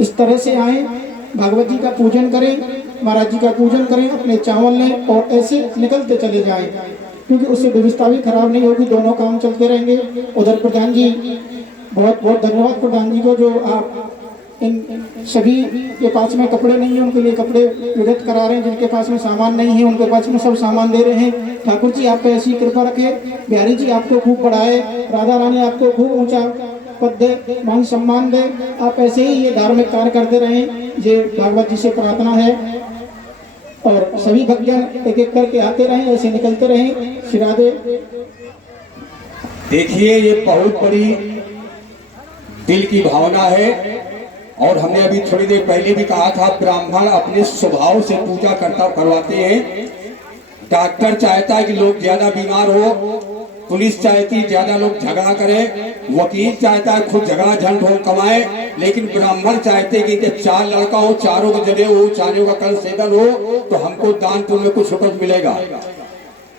इस तरह से आए, भागवत जी का पूजन करें, महाराज जी का पूजन करें, अपने चावल लें और ऐसे निकलते चले जाएं, क्योंकि उससे व्यवस्था भी खराब नहीं होगी, दोनों काम चलते रहेंगे। उधर प्रधान जी, बहुत बहुत धन्यवाद प्रधान जी को, जो आप इन सभी के पास में कपड़े नहीं है उनके लिए कपड़े वितरित करा रहे हैं, जिनके पास में सामान नहीं है उनके पास में सब सामान दे रहे हैं। ठाकुर जी आप पे ऐसी कृपा रखे, बिहारी जी आपको खूब बढ़ाए, राधा रानी आपको खूब ऊंचा पद दे, मान सम्मान दे, आप ऐसे ही ये धार्मिक कार्य करते रहें, ये भागवत जी से प्रार्थना है। और सभी भक्तजन एक एक करके आते रहें, ऐसे निकलते रहें। श्री राधे। देखिए ये बहुत बड़ी दिल की भावना है, और हमने अभी थोड़ी देर पहले भी कहा था, ब्राह्मण अपने स्वभाव से पूजा करवाते हैं। डॉक्टर चाहता है कि लोग ज्यादा बीमार हो, पुलिस चाहती है ज्यादा लोग झगड़ा करें, वकील चाहता है खुद झगड़ा झंड हो कमाए, लेकिन ब्राह्मण चाहते कि 4 लड़का हो, चारों के जरिए हो, चारों का कल सेवन हो, तो हमको दान पुण्य में कुछ रुपये मिलेगा।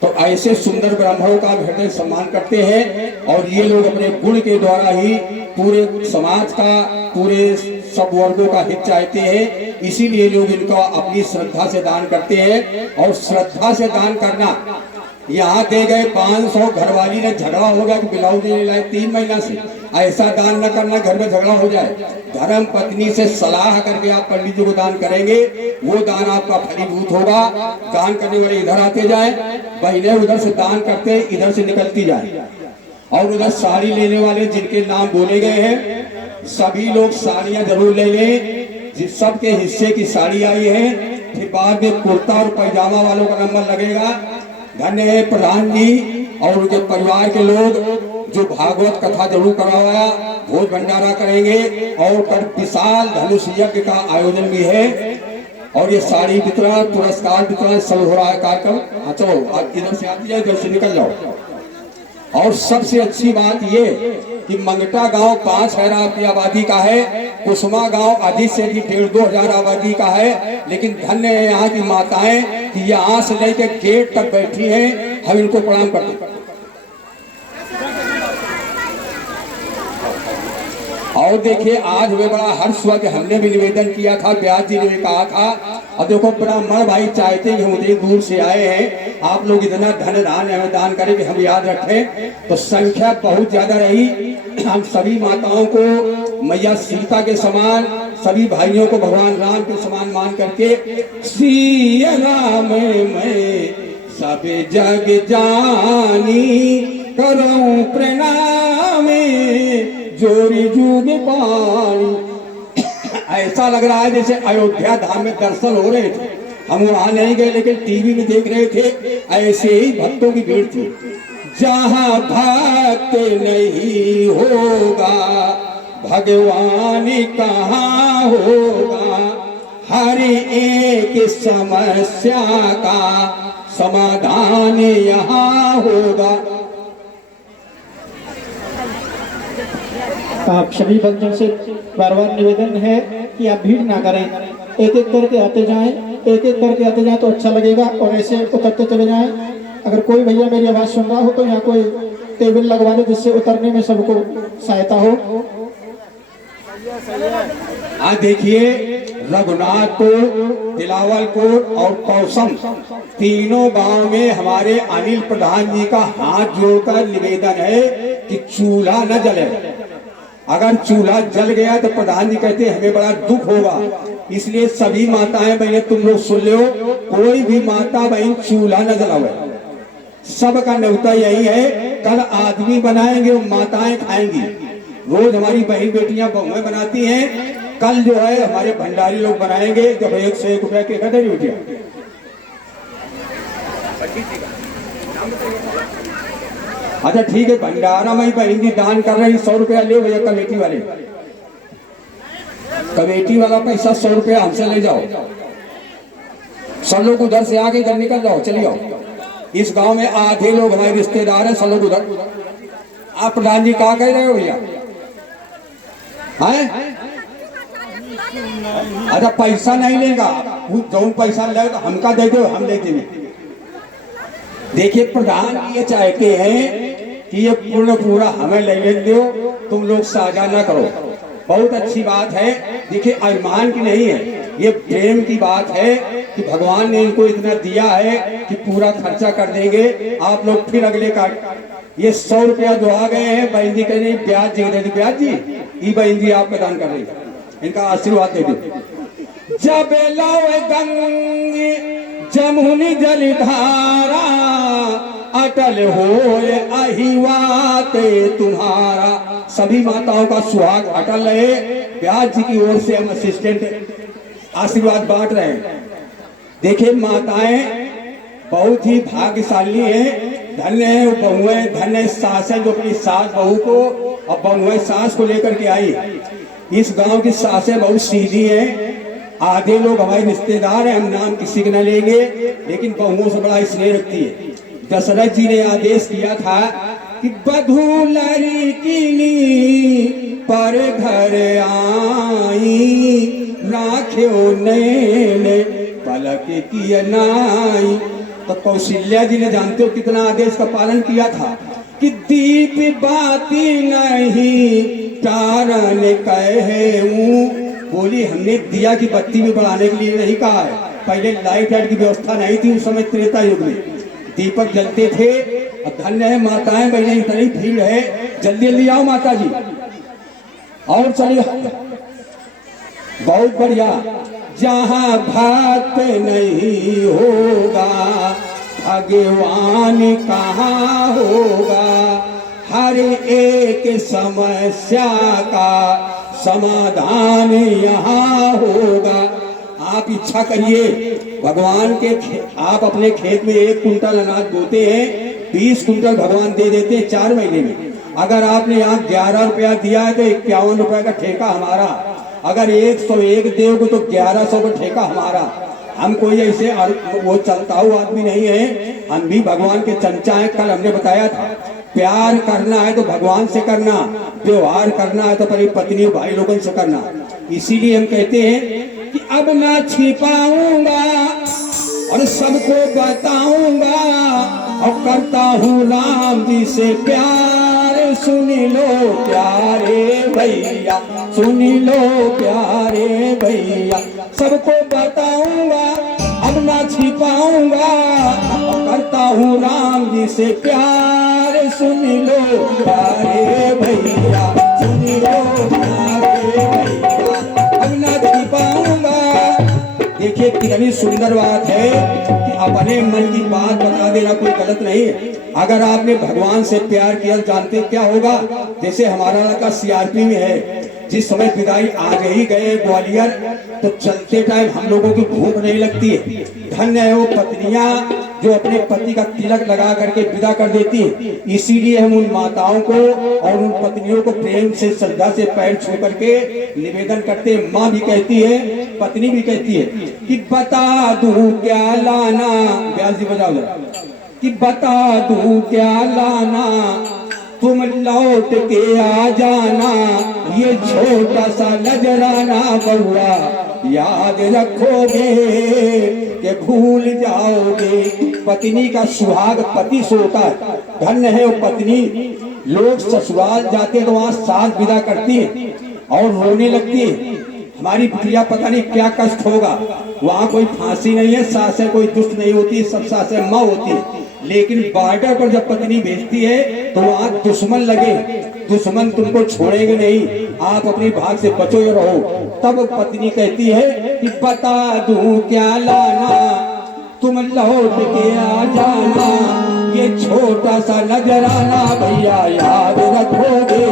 तो ऐसे सुंदर ब्राह्मणों का हृदय सम्मान करते हैं, और ये लोग अपने गुण के द्वारा ही पूरे समाज का, पूरे सब वर्गों का हित चाहते हैं। इसीलिए लोग इनका अपनी श्रद्धा से दान करते हैं। और श्रद्धा से दान करना, यहाँ दे गए 500, घरवाली ने झगड़ा हो गया कि ब्लाउज नहीं लाए 3 महीना से, ऐसा दान न करना, घर में झगड़ा हो जाए। धर्म पत्नी से सलाह करके आप पंडित जी को दान करेंगे, वो दान आपका फलीभूत होगा। दान करने वाले इधर आते जाए, बहने उधर से दान करते इधर से निकलती जाए। और उधर साड़ी लेने वाले जिनके नाम बोले गए हैं, सभी लोग साड़ियां जरूर ले लें, जिस सबके हिस्से की साड़ी आई है। फिर बाद में कुर्ता और पैजामा वालों का नंबर लगेगा। धन्य है प्रधान जी और उनके परिवार के लोग, जो भागवत कथा जरूर करवाया, भोज भंडारा करेंगे, और कल विशाल धनुष यज्ञ का आयोजन भी है। और ये साड़ी वितरण, पुरस्कार वितरण सब हो रहा है कार्यक्रम। चलो इधर से आती जाए, इधर से निकल जाओ। और सबसे अच्छी बात ये कि मंगटा गांव 5,000 की आबादी का है, कुसुमा गांव अधिक से अधिक 1,500-2 हजार आबादी का है, लेकिन धन्य है यहाँ की माताएं कि यहाँ से लेकर गेट तक बैठी हैं। हम इनको प्रणाम करते हैं। और देखिए आज हमें बड़ा हर्ष हुआ कि हमने भी निवेदन किया था, व्यास जी ने भी कहा था। और देखो ब्राह्मण भाई चाहते हैं कि हम उतनी दूर से आए हैं, आप लोग इतना धन दान हमें दान करें कि हम याद रखें। तो संख्या बहुत ज्यादा रही। हम सभी माताओं को मैया सीता के समान, सभी भाइयों को भगवान राम के समान मान करके सिया राम मैं सब जग जानी करूं प्रणाम जोरी जुग पानी। ऐसा लग रहा है जैसे अयोध्या धाम में दर्शन हो रहे थे। हम वहां नहीं गए, लेकिन टीवी में देख रहे थे, ऐसे ही भक्तों की भीड़ थी। जहां भक्त नहीं होगा भगवान कहाँ होगा, हर एक समस्या का समाधान यहाँ होगा। आप सभी भक्तों से बार बार निवेदन है कि आप भीड़ ना करें, एक एक करके आते जाएं, एक एक करके आते जाएं तो अच्छा लगेगा, और ऐसे उतरते चले जाएं। अगर कोई भैया मेरी आवाज़ सुन रहा हो तो यहाँ कोई टेबल लगवा दे, जिससे उतरने में सबको सहायता हो। देखिए रघुनाथपुर, दिलावलपुर और कौसम तीनों गांव में हमारे अनिल प्रधान जी का हाथ जोड़कर निवेदन है कि चूल्हा न जले। अगर चूल्हा जल गया तो प्रधान जी कहते हमें बड़ा दुख होगा। इसलिए सभी माताएं बहनें तुम लोग सुन लो, कोई भी माता बहन चूल्हा न जलावे। सबका न्योता यही है, कल आदमी बनाएंगे और माताएं खाएंगी। रोज हमारी बहन बेटियां बहुएं बनाती हैं, कल जो है हमारे भंडारी लोग बनाएंगे। जब 1 से 1 रुपया के कदर नहीं उठिया। अच्छा ठीक है, भंडारा में बहन जी दान कर रही, 100 रुपया ले भैया कमेटी वाले। कमेटी वाला पैसा 100 रुपया हमसे ले जाओ। सब लोग उधर से आके इधर निकल जाओ, चले जाओ। इस गांव में आधे लोग हमारे रिश्तेदार हैं, सब लोग उधर। आप प्रधान जी क्या कह रहे हो भैया? अच्छा पैसा नहीं लेगा, जो पैसा लेगा तो हमका दे दो, हम दे देंगे। देखिए प्रधान ये चाहते हैं कि ये पूरा हमें ले दो, तुम लोग साझा ना करो। बहुत अच्छी बात है। देखिए अभिमान की नहीं है, ये प्रेम की बात है कि भगवान ने इनको इतना दिया है कि पूरा खर्चा कर देंगे आप लोग। फिर अगले का ये 100 रुपया जो आ गए हैं, बहन जी कह रही ब्याज जी दे दी, ब्याज जी ये बहन जी आपका दान कर रही है, इनका आशीर्वाद दे दो। जब लौ गंगे जमुनी जलधारा अटल होए अहिवाते तुम्हारा। सभी माताओं का सुहाग अटल रहे। ब्याज जी की ओर से हम असिस्टेंट आशीर्वाद बांट रहे हैं। देखिए माताएं बहुत ही भाग्यशाली हैं, धन्य है वो बहुएं, धन्य है सास है जो अपनी सास बहू को और बहुएं सास को लेकर के आई। इस गांव की सासें बहुत सीधी हैं। आधे लोग हमारे रिश्तेदार हैं, हम नाम किसी का न लेंगे, लेकिन बहुओं से बड़ा स्नेह रखती है। दशरथ जी ने आदेश किया था कि बधू लड़की पर घर आई राख्यो नैने पलक की नाई। तो कौशल्या जी ने जानते हो कितना आदेश का पालन किया था कि दीप बाती नहीं तारन कहूं। बोली हमने दिया की बत्ती भी बढ़ाने के लिए नहीं कहा है। पहले लाइट वाइट की व्यवस्था नहीं थी उस समय, त्रेता युग में दीपक जलते थे। अब धन्य है माताएं बहने, इतनी भीड़ है, जल्दी जल्दी आओ माता जी और चलिए। बहुत बढ़िया। जहाँ भक्त नहीं होगा भगवान कहाँ होगा। हर एक समस्या का समाधान यहाँ होगा। आप इच्छा करिए भगवान के आप अपने खेत में 1 कुंटल अनाज बोते हैं, 20 कुंटल भगवान दे देते हैं 4 महीने में। अगर आपने यहाँ 11 रुपया दिया है तो 51 रुपए का ठेका हमारा। अगर 101 दोगे तो 1100 का ठेका हमारा। हम कोई ऐसे वो चलता हुआ आदमी नहीं है, हम भी भगवान के चंचा हैं। कल हमने बताया था प्यार करना है तो भगवान से करना, व्यवहार करना है तो अपनी पत्नी भाई लोगों से करना। इसीलिए हम कहते हैं कि अब ना छिपाऊंगा और सबको बताऊंगा और करता हूँ राम जी से प्यार। सुन लो प्यारे भैया, सुन लो प्यारे भैया, सबको बताऊंगा अब ना छिपाऊंगा और करता हूँ राम जी से प्यार। सुन लो प्यारे भैया, सुन लो प्यारे भैया, अब ना छिपाऊंगा। देखिए कितनी सुंदर बात है कि अपने मन की बात बता देना कोई गलत नहीं है। अगर आपने भगवान से प्यार किया जानते क्या होगा। जैसे हमारा लड़का सीआरपी में है, जिस समय विदाई आज ही गए ग्वालियर, तो चलते टाइम हम लोगों की भूख नहीं लगती है। धन्य है वो पत्नियां जो अपने पति का तिलक लगा करके विदा कर देती है। इसीलिए हम उन माताओं को और उन पत्नियों को प्रेम से श्रद्धा से पैर छू करके निवेदन करते हैं। माँ भी कहती है, पत्नी भी कहती है कि बता दूं क्या लाना, ब्याज जी बजाओ जरा, कि बता दूं क्या लाना तुम लौट के आ जाना। ये छोटा सा नजराना बहुआ याद रखोगे कि भूल जाओगे। पत्नी का सुहाग पति से होता है। धन्य है वो पत्नी। लोग ससुराल जाते तो वहाँ सास विदा करती है और रोने लगती है, हमारी बिटिया पता नहीं क्या कष्ट होगा। वहाँ कोई फांसी नहीं है, सासें कोई दुष्ट नहीं होती, सब सासें माँ होती है। लेकिन बॉर्डर पर जब पत्नी भेजती है तो वहाँ दुश्मन लगे, दुश्मन तुमको छोड़ेंगे नहीं, आप अपनी भाग से बचो रहो। तब पत्नी कहती है कि बता दूं क्या लाना तुम लौट के आ जाना। ये छोटा सा नजराना भैया याद रखोगे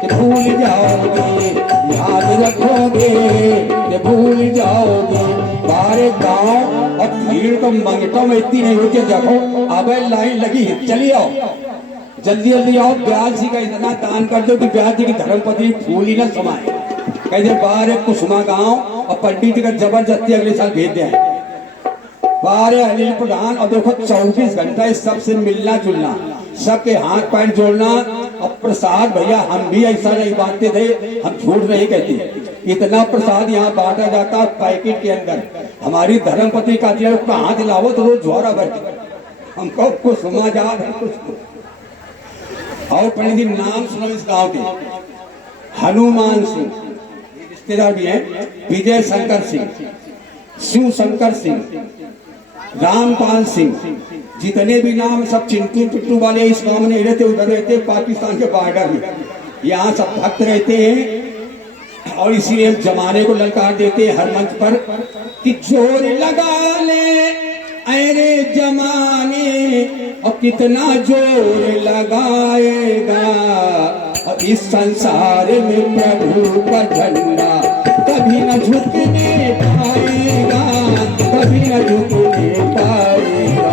कि भूल जाओगे, याद रखोगे कि भूल जाओगे। बारे गांव और भीड़ तो मंगटों में इतनी नहीं होती। देखो अब लाइन लगी है, चलिए आओ जल्दी जल्दी आओ। ब्याज जी का इतना दान कर दो कि ब्याज जी की धर्मपत्नी फूल ही न समाए। कहते बाहर कुसुमा गांव और पंडित जी का जबरदस्ती अगले साल भेज दे। बारे अनिल प्रधान और देखो 24 घंटा इस सबसे मिलना जुलना, सबके हाथ पैर जोड़ना। और प्रसाद भैया हम भी ऐसा नहीं बांटते थे, हम झूठ नहीं कहते। इतना प्रसाद यहाँ बांटा जाता पैकेट के अंदर। हमारी धर्मपत्नी का हाथ लाओ तो रोज झोरा भर के हमको कुसुमा याद है। और पंडित जी नाम सुनो इस गांव के, हनुमान सिंह रिश्तेदार भी हैं, विजय शंकर सिंह, शिव शंकर सिंह, रामपाल सिंह, जितने भी नाम सब चिंटू टुट्टू वाले इस गांव में नहीं रहते, उधर रहते पाकिस्तान के बॉर्डर में। यहाँ सब भक्त रहते हैं और इसीलिए जमाने को ललकार देते हैं हर मंच पर कि जोर लगा ले अरे जमाने और कितना जोर लगाएगा, और इस संसार में प्रभु का झंडा कभी न झुकने पाएगा, कभी न झुकने पाएगा।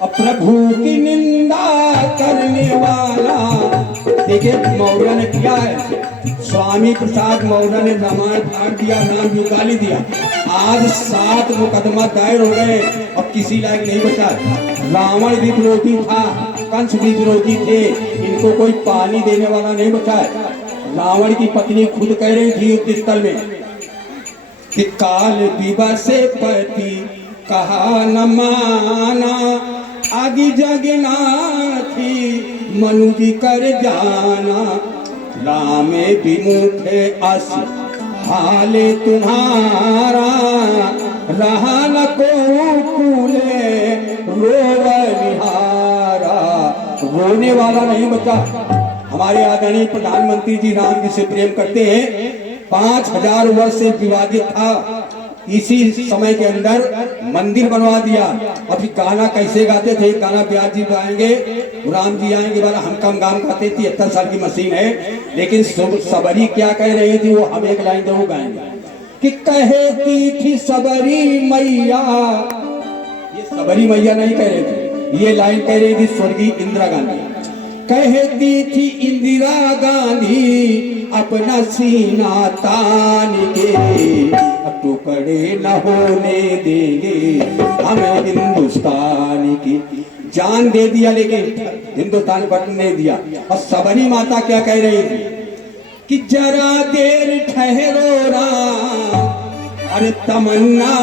और प्रभु की निंदा करने वाला, देखिए मौर्य ने किया है, स्वामी प्रसाद मौर्य ने रामायण फाड़ दिया, नाम भी गाली दिया। आज 7 मुकदमा दायर हो गए और किसी लायक नहीं बचा। रावण भी विरोधी था, कंस भी विरोधी थे, इनको कोई पानी देने वाला नहीं बचा है। रावण की पत्नी खुद कह रही थी युद्ध स्थल में कि काल दिवसे पति कहा न माना, आगे जगना थी मनुजी कर जाना, रामे विमुखे अस हाले तुम्हारा, रहा न को कूले रोव निहारा। रोने वाला नहीं बचा। हमारे आदरणीय प्रधानमंत्री जी राम जी से प्रेम करते हैं, 5000 वर्ष से विवादित था, इसी समय के अंदर मंदिर बनवा दिया। अभी गाना कैसे गाते थे, गाना ब्याज जी गाएंगे, राम जी आएंगे वाला हम कम गान गाते, 73 साल की मशीन है। लेकिन सबरी क्या कह रही थी, वो हम एक लाइन जरूर गाएंगे कि कहती थी सबरी मैया, ये सबरी मैया नहीं कह रहे थे, ये लाइन कह रही थी स्वर्गीय इंदिरा गांधी। कहती थी इंदिरा गांधी अपना सीना तान के, टुकड़े न होने देंगे हमें हिंदुस्तान की। जान दे दिया लेकिन हिंदुस्तान बटने नहीं दिया। और सबरी माता क्या कह रही थी कि जरा देर ठहरो राम, अरे तमन्ना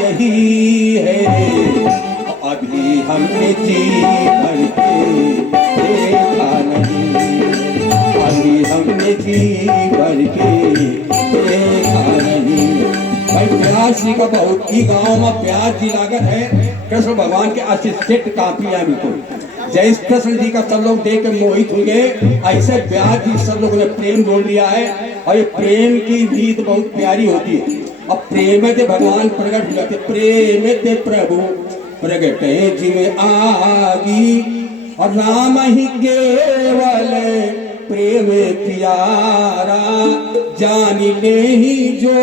यही है, अभी हमने जी भर के देखा नहीं, अभी हमने जी भर के देखा नहीं। भाई प्यास जी का बहुत ही गांव में प्यास जी लागत है, कृष्ण भगवान के असिस्टेंट काफी है बिल्कुल। जय कृष्ण जी का सब लोग देख के मोहित हो गए, ऐसे प्यास जी सब लोगों ने प्रेम जोड़ लिया है। और ये प्रेम की रीत बहुत प्यारी होती है। और प्रेम से भगवान प्रकट हो जाते, प्रेम से प्रभु प्रगट जिवे आगी, और राम ही केवल प्रेम प्यारा, जान ले ही जो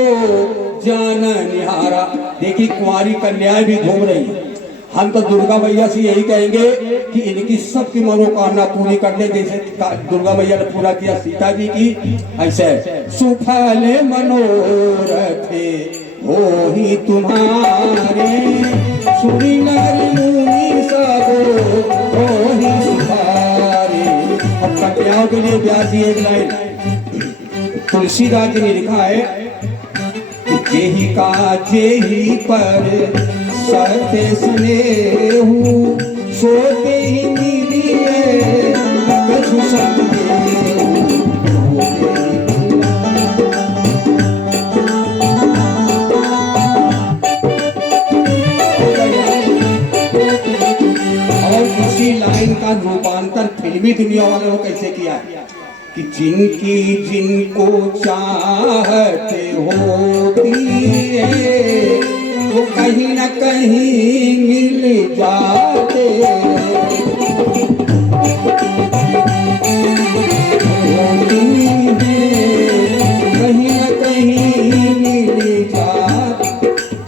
जान निहारा। देखिए कुंवारी कन्याएं भी घूम रही है। हम तो दुर्गा मैया से यही कहेंगे कि इनकी सबकी मनोकामना पूरी कर दे, जैसे दुर्गा मैया ने पूरा किया सीता जी की। ऐसे सुफल मनोरथे हो ही तुम्हारे, सुरी नर मुनि सब हो ही सुधारे। अब कन्याओं के लिए व्यास जी एक लाइन तुलसीदास जी ने लिखा है, जेहि का जेहि पर सत्य स्नेहु, सोते ही मिलिए कछु संदेहु। और इसी लाइन का रूपांतर फिल्मी दुनिया वालों ने कैसे किया है कि जिनकी जिनको चाहते होती है, वो कहीं न कहीं मिल जाते होती है, कहीं न कहीं मिल जाते।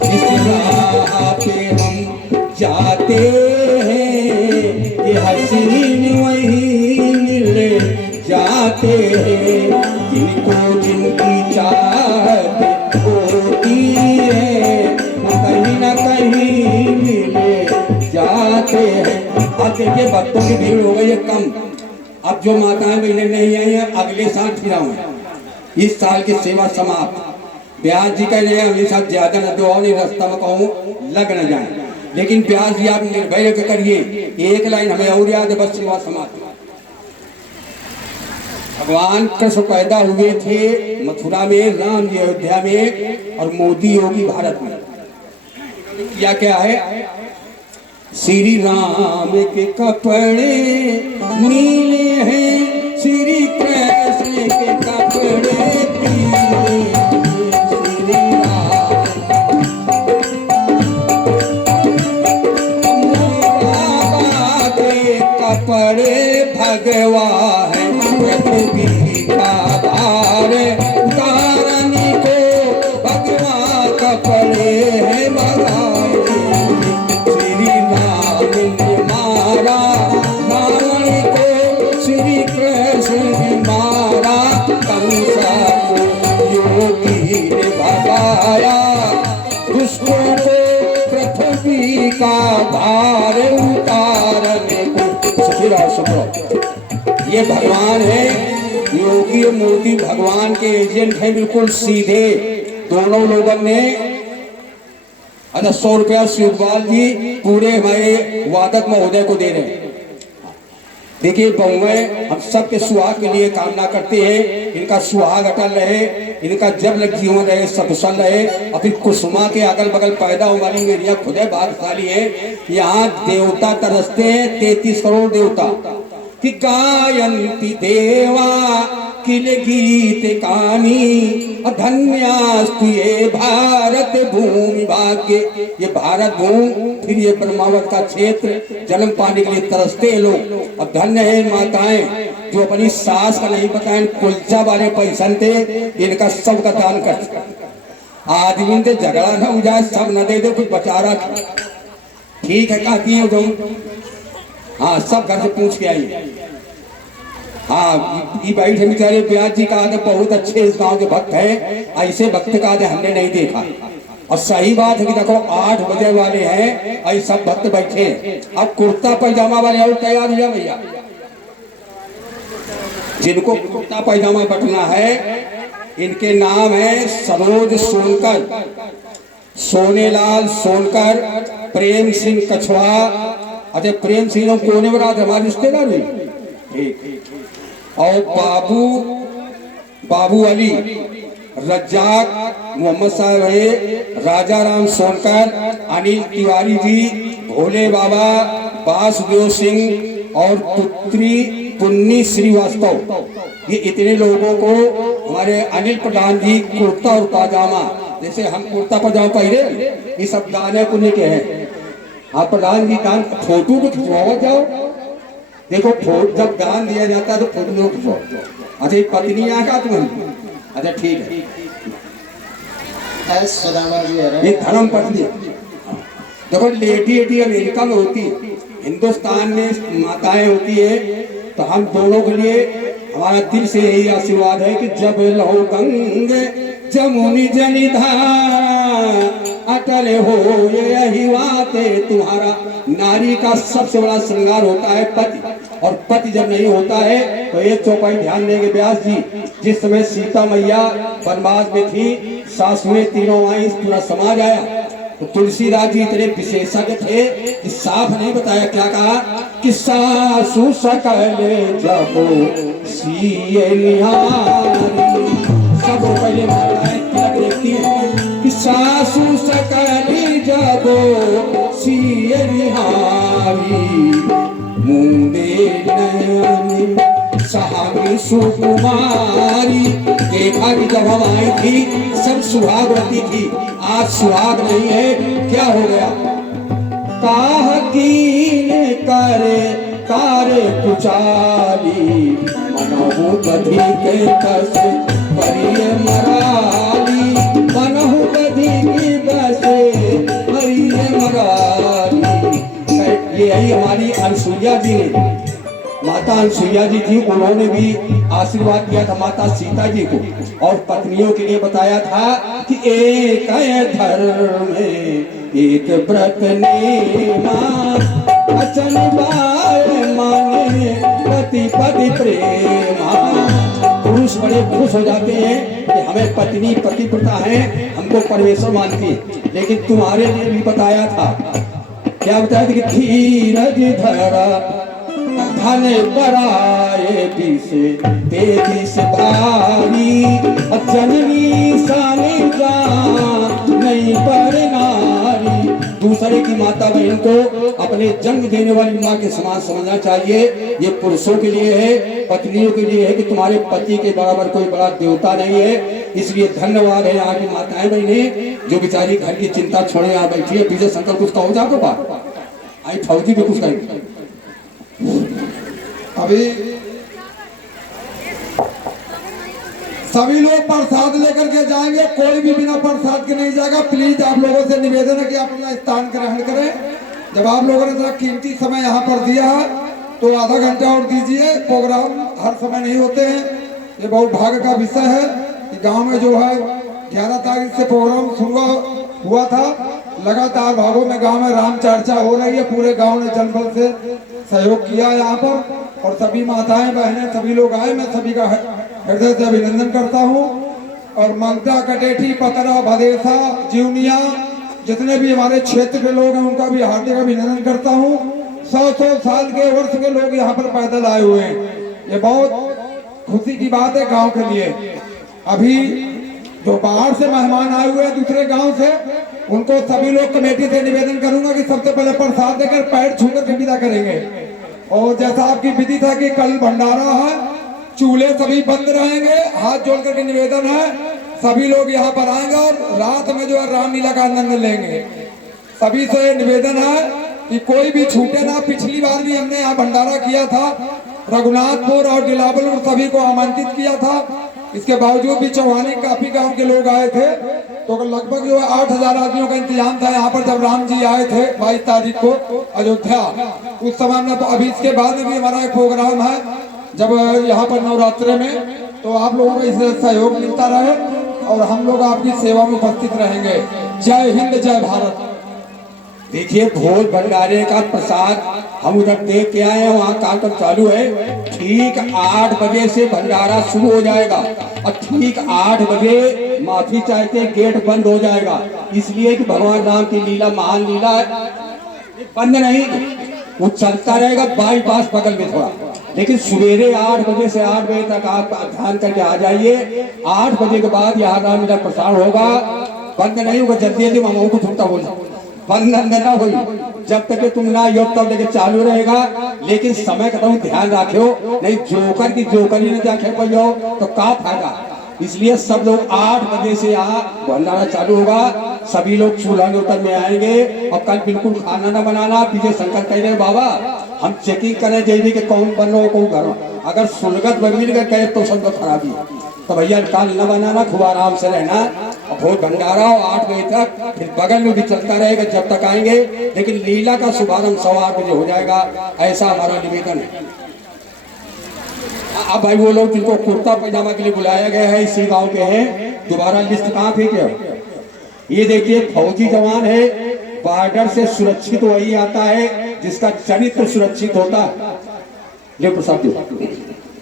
जिस राह पे हम जाते हैं, ये हसीन वही मिल जाते हैं, जिनको जिनकी चाहत होती है, वो कहीं न कहीं मिले जाते हैं। अब देखिए भक्तों की भीड़ हो गई है कम, अब जो माताएं बहनें नहीं आई हैं अगले साल फिर आऊंगे। इस साल की सेवा समाप्त। ब्यास जी कह रहे हैं हमेशा ज्यादा न दो, नहीं रास्ता में कहूँ लग न जाए, लेकिन ब्यास जी आप निर्भय करिए, एक लाइन हमें और याद है, बस सेवा समाप्त। भगवान कृष्ण पैदा हुए थे मथुरा में, राम जी अयोध्या में, और मोदी योगी भारत में। क्या क्या है? श्री राम के कपड़े नीले हैं, श्री कृष्ण के कपड़े पीले हैं। श्री राम के कपड़े भगवान पृथ्वी का भार उतारने को भगवान कपड़े हैं मंगाए। श्री राम ने मारा रावण को, श्री कृष्ण ने मारा कंस को, योगी ने भगाया दुष्टों को पृथ्वी का भार उतारने को। सुखो, ये भगवान है। योगी और मोदी भगवान के एजेंट हैं, बिल्कुल सीधे। दोनों लोगों ने 100 रुपया शिवपाल जी पूरे हमारे वादक महोदय को दे रहे हैं। देखिए बहुएं हम सबके सुहाग के लिए कामना करते हैं, इनका सुहाग अटल रहे, इनका जब लग जीवन रहे, सकुशल रहे। और फिर कुसुमा के अगल बगल पैदा हमारी मेरिया खुदे भाग्यशाली है। यहाँ देवता तरसते हैं, 33 करोड़ देवता कि गायन्ति देवा किल गीत कानी, धन्यास्तु ये भारत भूमि भाग्य। ये भारत भूमि, फिर ये ब्रह्मावत का क्षेत्र, जन्म पाने के लिए तरसते हैं लोग। और धन्य है माताएं जो अपनी सास का नहीं बताएं, कुलचा वाले पैसन थे, इनका सबका दान करते। आदमी से झगड़ा न हो जाए, सब न दे दे, कुछ बचा रहा। ठीक है कहती है तुम, हाँ सब घर से पूछ के आइए। हाँ ये बैठे बेचारे ब्याज जी का आदे बहुत अच्छे इस गांव के भक्त हैं, ऐसे भक्त का आदे हमने नहीं देखा। और सही बात है कि देखो 8 बजे वाले हैं, ऐसे सब भक्त बैठे हैं। अब कुर्ता पैजामा वाले और तैयार हुआ भैया, जिनको कुर्ता पैजामा बटना है, इनके नाम है सरोज सोनकर, सोनेलाल सोनकर, प्रेम सिंह कछवा। अच्छा प्रेम सिंह कोने में हमारे रिश्तेदार हुई, ठीक। और बाबू अली, रज्जाक मोहम्मद साहब है, राजा राम सोनकर, अनिल तिवारी जी, भोले बाबा, वासुदेव सिंह और पुत्री पुन्नी श्रीवास्तव। ये इतने लोगों को हमारे अनिल प्रधान जी कुर्ता और पाजामा, जैसे हम कुर्ता पाजामा पहने, ये सब दान पुण्य के हैं। आप प्रधान जी दान फोटो को खिंचवा जाओ, देखो फोटो जब दान दिया जाता है तो फोटो खिंचवाओ। अच्छा पत्नी यहाँ का तुम्हारी, अच्छा ठीक है, ये धर्म पत्नी। देखो लेडी अमेरिका में होती, हिंदुस्तान में माताएं होती है। तो हम दोनों के लिए हमारा दिल से यही आशीर्वाद है कि जब लहो गंगे जमुनी जनिधार, अटल हो यही बात है तुम्हारा। नारी का सबसे बड़ा श्रृंगार होता है पति, और पति जब नहीं होता है तो ये चौपाई ध्यान देंगे व्यास जी। जिस समय सीता मैया वनवास में थी, सासुएं तीनों आई, पूरा समाज आया, तो तुलसीदास जी इतने विशेषज्ञ थे कि साफ नहीं बताया, क्या कहा कि सासु सकल जब सीए निहारी। सब पहले माताएं तिलक देखती है कि सासु सकल जब सीए निहारी, मुंदे नयन सहामी सुकुमारी। देखा कि जब हम आई थी सब सुहागवती थी, आज सुहाग नहीं है, क्या हो गया? काह कीन करे तारे कुचाली, मनहु बधी के कस परिय मराली, मनहु बधी की बसे परिय मराली। यही हमारी अनसुईया जी ने, माता अनसुईया जी थी, उन्होंने भी आशीर्वाद दिया था माता सीता जी को, और पत्नियों के लिए बताया था कि एक धर्म एक व्रत नेमा, अचल बाय माने पति पति प्रेमा। पुरुष बड़े खुश हो जाते हैं कि हमें पत्नी पतिव्रता है, हमको परमेश्वर मानती है। लेकिन तुम्हारे लिए भी बताया था, क्या बताया था कि धीरज धरा धन बराए से तेजी से भारी, जननी सानी का नहीं पर नारी। दूसरे की माता बहन को अपने जन्म देने वाली माँ के समान समझना चाहिए। ये पुरुषों के लिए है, पत्नियों के लिए है कि तुम्हारे पति के बराबर कोई बड़ा देवता नहीं है। इसलिए धन्यवाद है यहाँ की माताएं बहनें जो बेचारी घर की चिंता छोड़े यहाँ बैठी है। विजय शंकर कुछ कहो जाओ तो बात आई, फौजी भी कुछ करेंगे। अभी सभी लोग प्रसाद लेकर के जाएंगे, कोई भी बिना प्रसाद के नहीं जाएगा। प्लीज आप लोगों से निवेदन है कि आप अपना स्थान ग्रहण करें। जब आप लोगों ने इतना कीमती समय यहाँ पर दिया है तो आधा घंटा और दीजिए। प्रोग्राम हर समय नहीं होते हैं, ये बहुत भाग्य का विषय है कि गांव में जो है 11 तारीख से प्रोग्राम शुरू हुआ था। लगातार भागों में गांव में राम चर्चा हो रही है। पूरे गांव ने जनबल से सहयोग किया यहाँ पर और सभी माताएं बहनें सभी लोग आए। मैं सभी का हृदय से अभिनंदन करता हूँ। और मंगता, कटेठी, पतरा, भदेसा, जीवनिया जितने भी हमारे क्षेत्र के लोग हैं उनका भी हार्दिक अभिनंदन करता हूँ। 100 साल के वर्ष के लोग यहाँ पर पैदल आए हुए हैं, ये बहुत खुशी की बात है गांव के लिए। अभी जो बाहर से मेहमान आए हुए हैं दूसरे गांव से, उनको सभी लोग कमेटी से निवेदन करूंगा कि सबसे पहले प्रसाद देकर पैर छूकर के विदा करेंगे। और जैसा आपकी विधि था कि कल भंडारा है, चूल्हे सभी बंद रहेंगे। हाथ जोड़ करके निवेदन है सभी लोग यहाँ पर आएंगे और रात में जो है रामलीला का आनंद लेंगे। सभी से निवेदन है कि कोई भी छूटे ना। पिछली बार भी हमने यहाँ भंडारा किया था, रघुनाथपुर और डिलावलपुर सभी को आमंत्रित किया था। इसके बावजूद भी चौहानी काफी गांव के लोग आए थे, तो लगभग जो है 8000 आदमियों का इंतजाम था यहाँ पर जब राम जी आए थे 22 तारीख को अयोध्या। उस समय में तो अभी इसके बाद में भी हमारा एक प्रोग्राम है जब यहाँ पर नवरात्रे में, तो आप लोगों को इससे सहयोग मिलता रहे और हम लोग आपकी सेवा में उपस्थित रहेंगे। जय हिंद, जय भारत। देखिए भोज भंडारे का प्रसाद हम उधर देख के आए हैं, वहाँ कार्यक्रम चालू है। ठीक 8 बजे से भंडारा शुरू हो जाएगा और ठीक 8 बजे माफी चाहते गेट बंद हो जाएगा। इसलिए कि भगवान राम की लीला महान लीला है, बंद नहीं, वो चलता रहेगा बाईपास बगल में थोड़ा। लेकिन सवेरे 8 बजे से 8 बजे तक आप ध्यान करके आ जाइए। 8 बजे के बाद यहाँ रामलीला प्रसाद होगा, बंद नहीं होगा। जल्दी जल्दी मामाओं को छूटा बोला बंद ना हो, जब तक तुम ना आइयो तब लेके चालू रहेगा। लेकिन समय का तुम ध्यान रखो, नहीं जोकर की जोकरी न देखे पाइयो तो का फायदा। इसलिए सब लोग 8 बजे से यहाँ भंडारा चालू होगा। सभी लोग चूल्हा के उतर में आएंगे और कल बिल्कुल खाना ना बनाना। विजय शंकर कह रहे बाबा हम चेकिंग करें जाइए कि कौन बन रहा हो कौन घर, अगर सुलगत मिल कर कहे तो समझो खराबी। तो भैया कल न बनाना, खूब आराम से रहना। और भोज भंडारा 8 बजे तक फिर बगल में भी चलता रहेगा जब तक आएंगे। लेकिन लीला का शुभारंभ 8:15 बजे हो जाएगा, ऐसा हमारा निवेदन है। अब भाई वो लोग जिनको कुर्ता पैजामा के लिए बुलाया गया है इसी गांव के हैं, दोबारा लिस्ट कहाँ फेंके। ये देखिए फौजी जवान है, बॉर्डर से सुरक्षित वही आता है जिसका चरित्र सुरक्षित होता है। ले प्रसाद दो।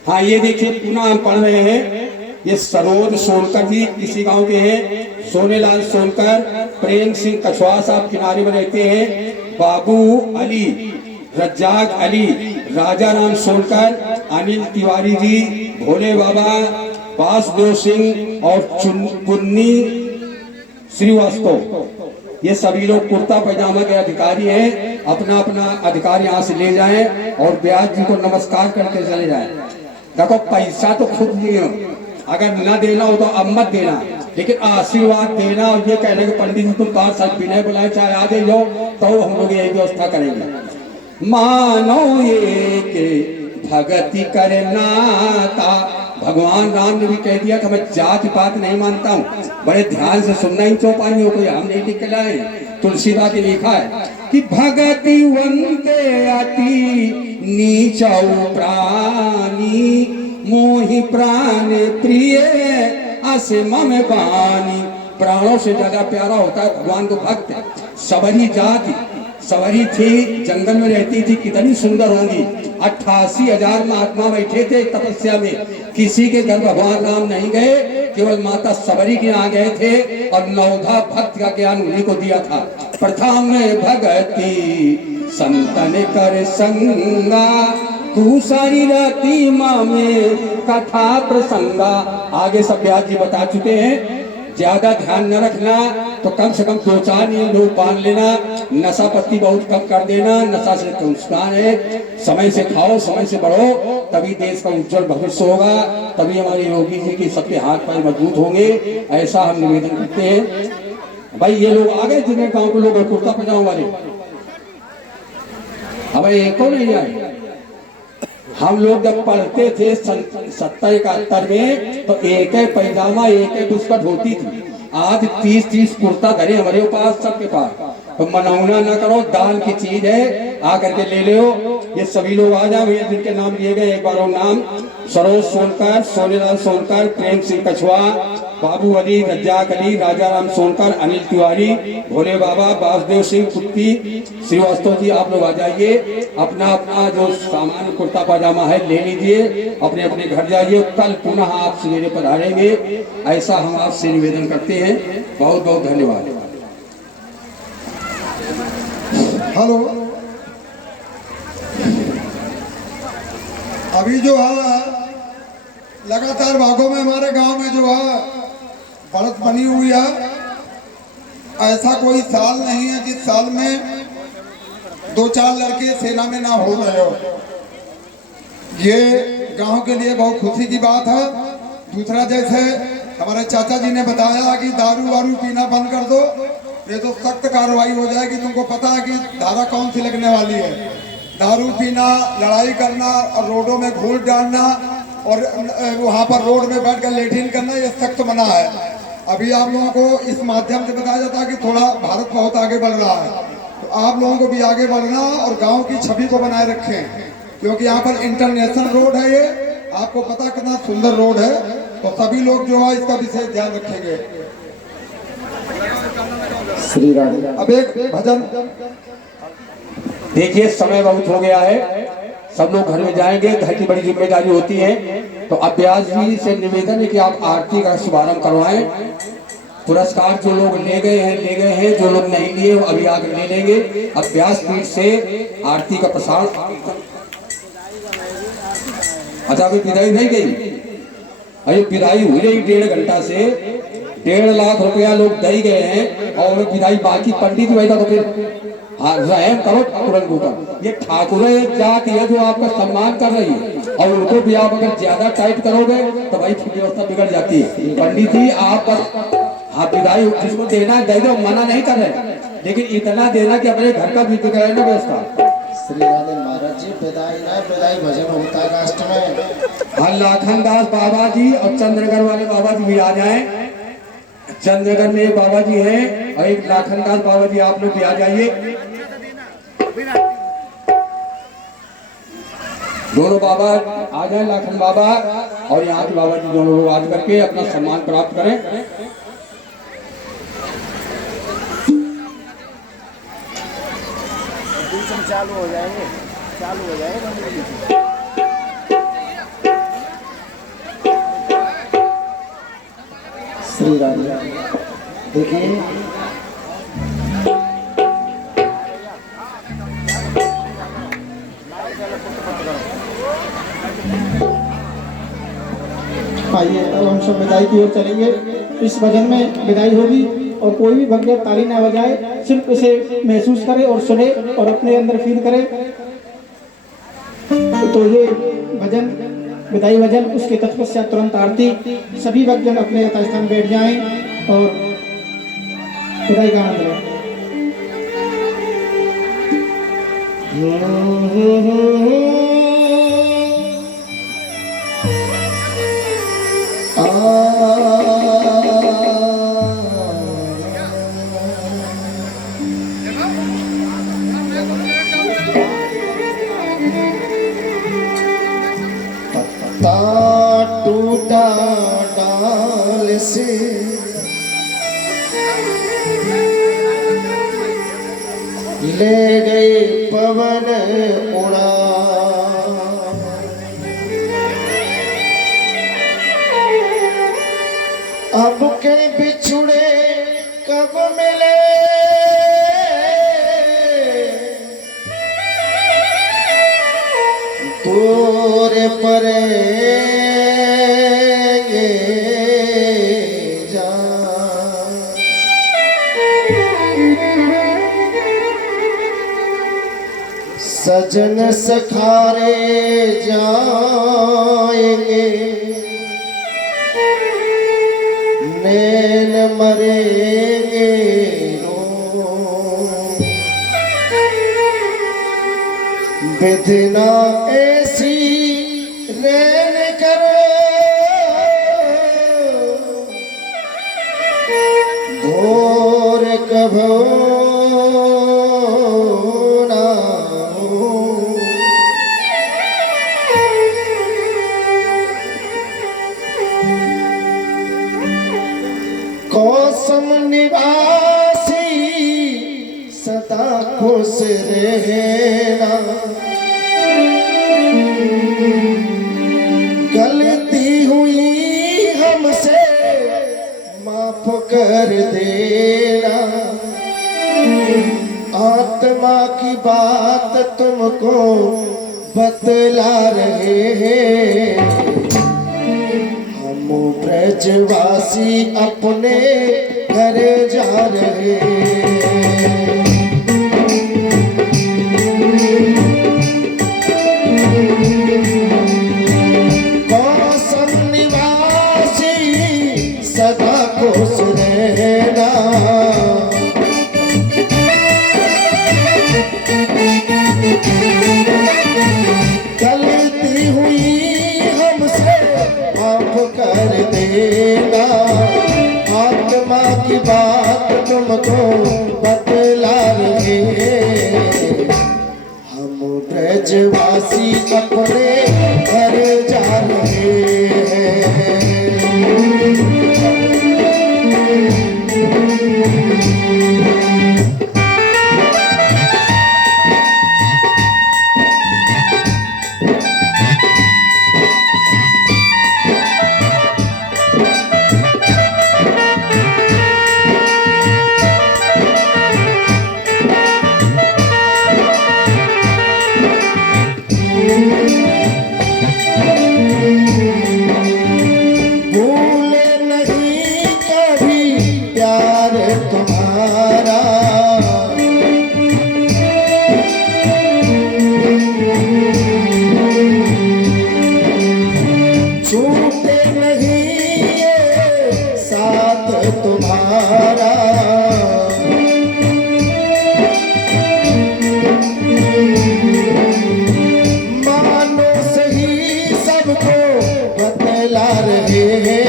हाँ ये देखिए पुनः हम पढ़ रहे हैं, ये सरोज सोनकर जी किसी गांव के हैं। सोनेलाल सोनकर, प्रेम सिंह कछवा साहब किनारे में रहते हैं। बाबू अली, रज्जाक अली, राजा राम सोनकर, अनिल तिवारी जी, भोले बाबा, वासुदेव सिंह और चुन्नी श्रीवास्तव, ये सभी लोग कुर्ता पैजामा के अधिकारी हैं। अपना अपना अधिकार यहाँ से ले जाएं और ब्याज जी को नमस्कार करके चले जाएं। देखो पैसा तो खुद दिए, अगर न देना हो तो अब मत देना, लेकिन आशीर्वाद देना और ये कहना कि पंडित जी तुम 5 साल बिना बुलाए चाहे आ जाओ तो हम लोग यही व्यवस्था करेंगे। मानो ये के भगति करनाता, भगवान राम ने भी कह दिया कि मैं जाति पात नहीं मानता हूँ। बड़े ध्यान से सुनना इन चौपाइयों को, हम नहीं लिख के लाए, तुलसीदास ने लिखा है कि भगति वंते अति नीचौ प्राणी, मोहि प्राण प्रिय अस मम बानी। प्राणों से ज्यादा प्यारा होता है भगवान को भक्त। सबरी जाति सवारी थी, जंगल में रहती थी, कितनी सुंदर होंगी। 88,000 महात्मा बैठे थे तपस्या में, किसी के घर भगवान राम नहीं गए, केवल माता सबरी के यहाँ गए थे और 9धा भक्त का ज्ञान उन्हीं को दिया था। प्रथम भगति संतन कर संगा, दूसरी राती माँ में कथा प्रसंगा। आगे सब व्यास जी बता चुके हैं, ज्यादा ध्यान न रखना तो कम से कम 2-4 नियम लोग बांध लेना। नशा पत्ती बहुत कम कर देना, नशा से नुकसान है। समय से खाओ, समय से बढ़ो, तभी देश का उज्जवल भविष्य होगा, तभी हमारे योगी जी के सबके हाथ पैर मजबूत होंगे। ऐसा हम निवेदन करते हैं। भाई ये लोग आ गए जिन्हें गांव के लोग कुर्ता पजामा वाले, अब एक को नहीं आए। हम लोग जब पढ़ते थे 70-71 में तो एक है पैजामा, एक है बुस्कट होती थी। आज 30-30 कुर्ता धरे हमारे पास, सबके पास। तो मनौना ना करो, दान की चीज है, आकर के ले लो। ये सभी लोग आ जाए भैया जिनके नाम लिए गए, एक बार और नाम: सरोज सोनकर, सोनेलाल सोनकर, प्रेम सिंह कछुआ, बाबू अली, रज्जाक अली, राजा राम सोनकर, अनिल तिवारी, भोले बाबा, वासुदेव सिंह कुत्ती श्रीवास्तव जी। आप लोग आ जाइए, अपना अपना जो सामान कुर्ता पजामा है ले लीजिए, अपने अपने घर जाइए। कल पुनः आप सवेरे पधारेंगे, ऐसा हम आपसे निवेदन करते हैं। बहुत बहुत धन्यवाद। हेलो, अभी जो है लगातार भागों में हमारे गांव में जो है बढ़त बनी हुई है। ऐसा कोई साल नहीं है जिस साल में 2-4 लड़के सेना में ना हो रहे हो। ये गांव के लिए बहुत खुशी की बात है। दूसरा, जैसे हमारे चाचा जी ने बताया कि दारू वारू पीना बंद कर दो, ये तो सख्त कार्रवाई हो जाएगी। तुमको पता है कि धारा कौन सी लगने वाली है। दारू पीना, लड़ाई करना और रोडों में घूस डालना और वहाँ पर रोड में बैठकर लेटिन करना, ये सख्त मना है। अभी आप लोगों को इस माध्यम से बताया जाता है कि थोड़ा भारत बहुत आगे बढ़ रहा है, तो आप लोगों को भी आगे बढ़ना और गांव की छवि को बनाए रखें, क्योंकि यहाँ पर इंटरनेशनल रोड है। ये आपको पता कितना सुंदर रोड है, तो सभी लोग जो है इसका विशेष ध्यान रखेंगे। श्री राधे। अब एक भजन देखिए, समय बहुत हो गया है, सब लोग घर में जाएंगे, घर की बड़ी जिम्मेदारी होती है। तो अब व्यास जी से निवेदन है कि आप आरती का शुभारंभ करवाएं। पुरस्कार जो लोग ले गए हैं, जो लोग नहीं लिए वो अभी आकर ले लेंगे। अब व्यास पीठ से आरती का प्रसारण। अच्छा, अभी विदाई नहीं गई, अरे विदाई हुई रही 1.5 घंटा से। 1.5 लाख रुपया लोग दे गए हैं और विदाई बाकी पंडित वही था। तो फिर रहम करो ठाकुरन के ऊपर। ये ठाकुर एक जाति है जो आपका सम्मान कर रही है, और उनको भी आप अगर ज्यादा टाइट करोगे तो भाई व्यवस्था बिगड़ जाती है। पंडित जी आप बस आप विदाई जिसको देना दे दो, मना नहीं कर रहे, लेकिन इतना देना कि अपने घर का भी बिगड़े ना व्यवस्था। श्री राधे महाराज जी, विदाई भजन होता है लास्ट में। हाँ, लाखन दास बाबा जी और चंद्रनगर वाले बाबा जी भी आ जाएं। चंद्रनगर में एक बाबा जी हैं और एक लाखन दास बाबा जी, आप लोग भी आ जाइए। दोनों बाबा आ जाए, लाखन बाबा और यहाँ के बाबा जी, दोनों लोग आज करके अपना सम्मान प्राप्त करें। चालू हो जाएंगे। श्री राधे। देखिए, आइए अब हम सब विदाई की ओर चलेंगे। इस भजन में विदाई होगी और कोई भी भक्त ताली ना बजाए, सिर्फ इसे महसूस करे और सुने और अपने अंदर फील करे। तो ये भजन विदाई भजन, उसके तत्पश्चात तुरंत आरती। सभी भक्तजन अपने यथास्थान बैठ जाएं और विदाई का आनंद लें। टूटा डाल से ले गए पवन उड़ा, अब के बिछुड़े कब मिले, दूर परेंगे जान। सजन सखारे जाएंगे, नैन मरेंगे रो। विधना ऐसी रैन करो, भोर कभो ना हो। कौसम निवासी सदा खुश रहना, गलती हुई हमसे माफ कर देना। आत्मा की बात तुमको बतला रहे हैं, हम ब्रजवासी अपने घर जा रहे हैं। कौसम निवासी सदा खुश रहना, गलती हुई हमसे माफ कर देना। आत्मा की बात तुमको बतला रहे हैं, हम ब्रजवासी अपने घर जा रहे हैं। भूले नहीं कभी प्यार तुम्हारा, छूटे नहीं ये साथ तुम्हारा। मानो सही सबको बतला रहे हैं,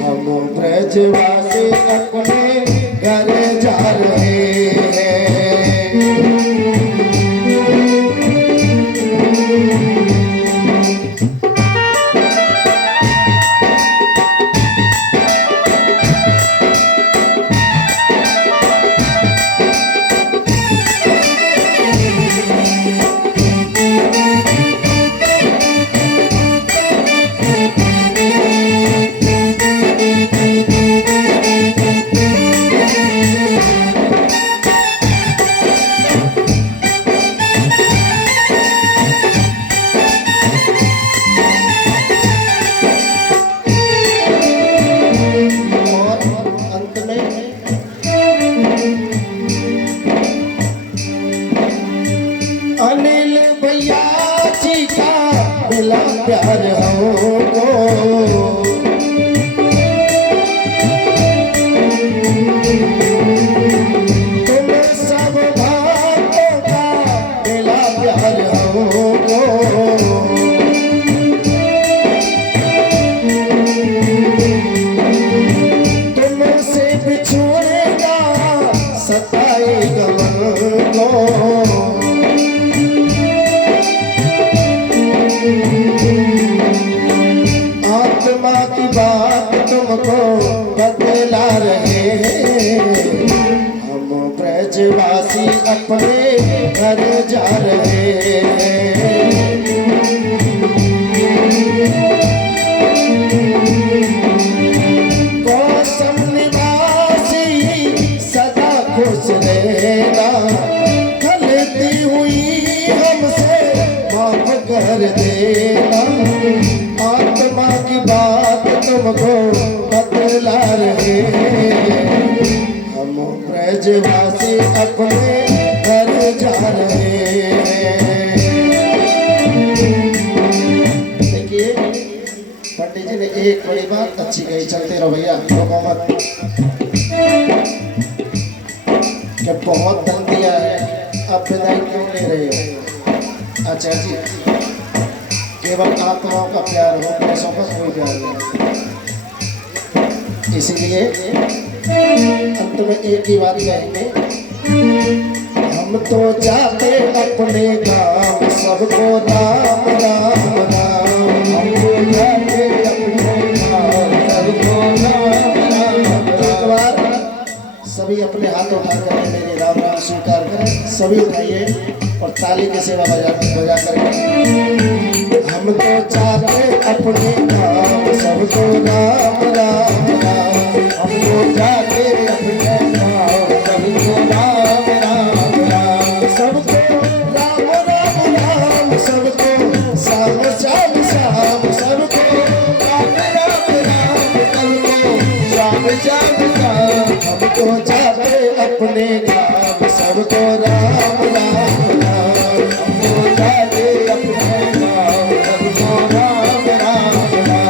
हम ब्रजवासी अपने घर जा रहे हैं। अनिल भैया जी का मिला प्यार हमको, तुम सब भाइयों का मिला प्यार हमको। तुमसे बिछुड़ेगा सताएगा मन को। आत्मा की बात तुमको बतला रहे हैं, हम ब्रजवासी अपने घर जा रहे हैं। कौसम निवासी सदा खुश रहना, गलती हुई हमसे माफ रहे हम ब्रजवासी अपने घर जा रहे हैं। देखिए पंडित जी ने एक बड़ी बात अच्छी कही, चलते रहो भैया, रोको मत। कि बहुत धन दिया है, अब विदाई क्यों ले रहे हो? अच्छा जी, केवल आत्माओं का प्यार हो, पैसों का कोई प्यार नहीं। इसीलिए अंत में एक ही बात कहेंगे, हम तो जाते अपने काम, सबको राम राम राम। हम तो जाते अपने काम, सबको राम राम राम। एक बार सभी अपने हाथ उठाकर मेरे राम राम स्वीकार करें, सभी उठाइए और ताली की सेवा बजा करके। हम तो जाते अपने काम, सबको राम राम राम। हम तो जाते अपने काम, सबको राम राम राम। सबको राम राम राम, सबको शाम शाम शाम। सबको राम राम राम, सबको शाम शाम शाम। हम तो जाते अपने काम, सबको राम राम राम। हम तो जाते अपने काम, सबको राम राम राम।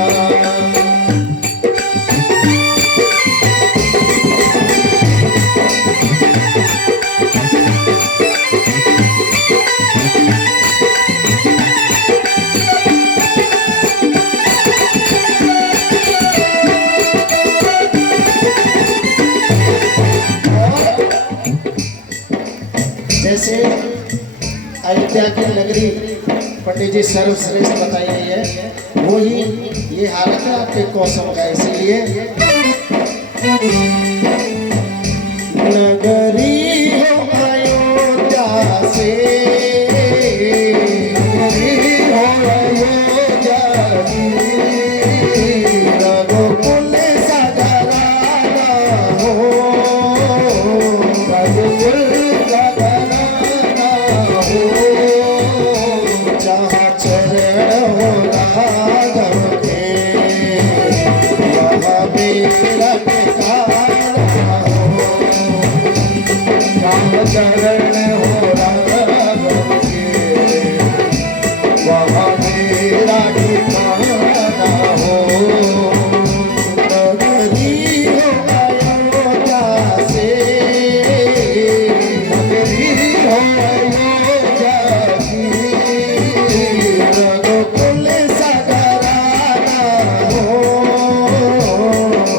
जैसे अयोध्या की नगरी पंडित जी सर्वश्रेष्ठ बताई गई है, वही ये हालत है आपके कौशल का। इसीलिए नगरी हो अयोध्या से, नगरी हो अयोध्या की, रघुकुल सा घराना हो, रघुकुल जहाँ चरण हो राघव के, वहाँ मेरा ठिकाना हो। जहाँ चरण हो राघव के, वहाँ मेरा ठिकाना हो। नगरी हो अयोध्या से, नगरी हो अयोध्या की, रघुकुल सा घराना हो,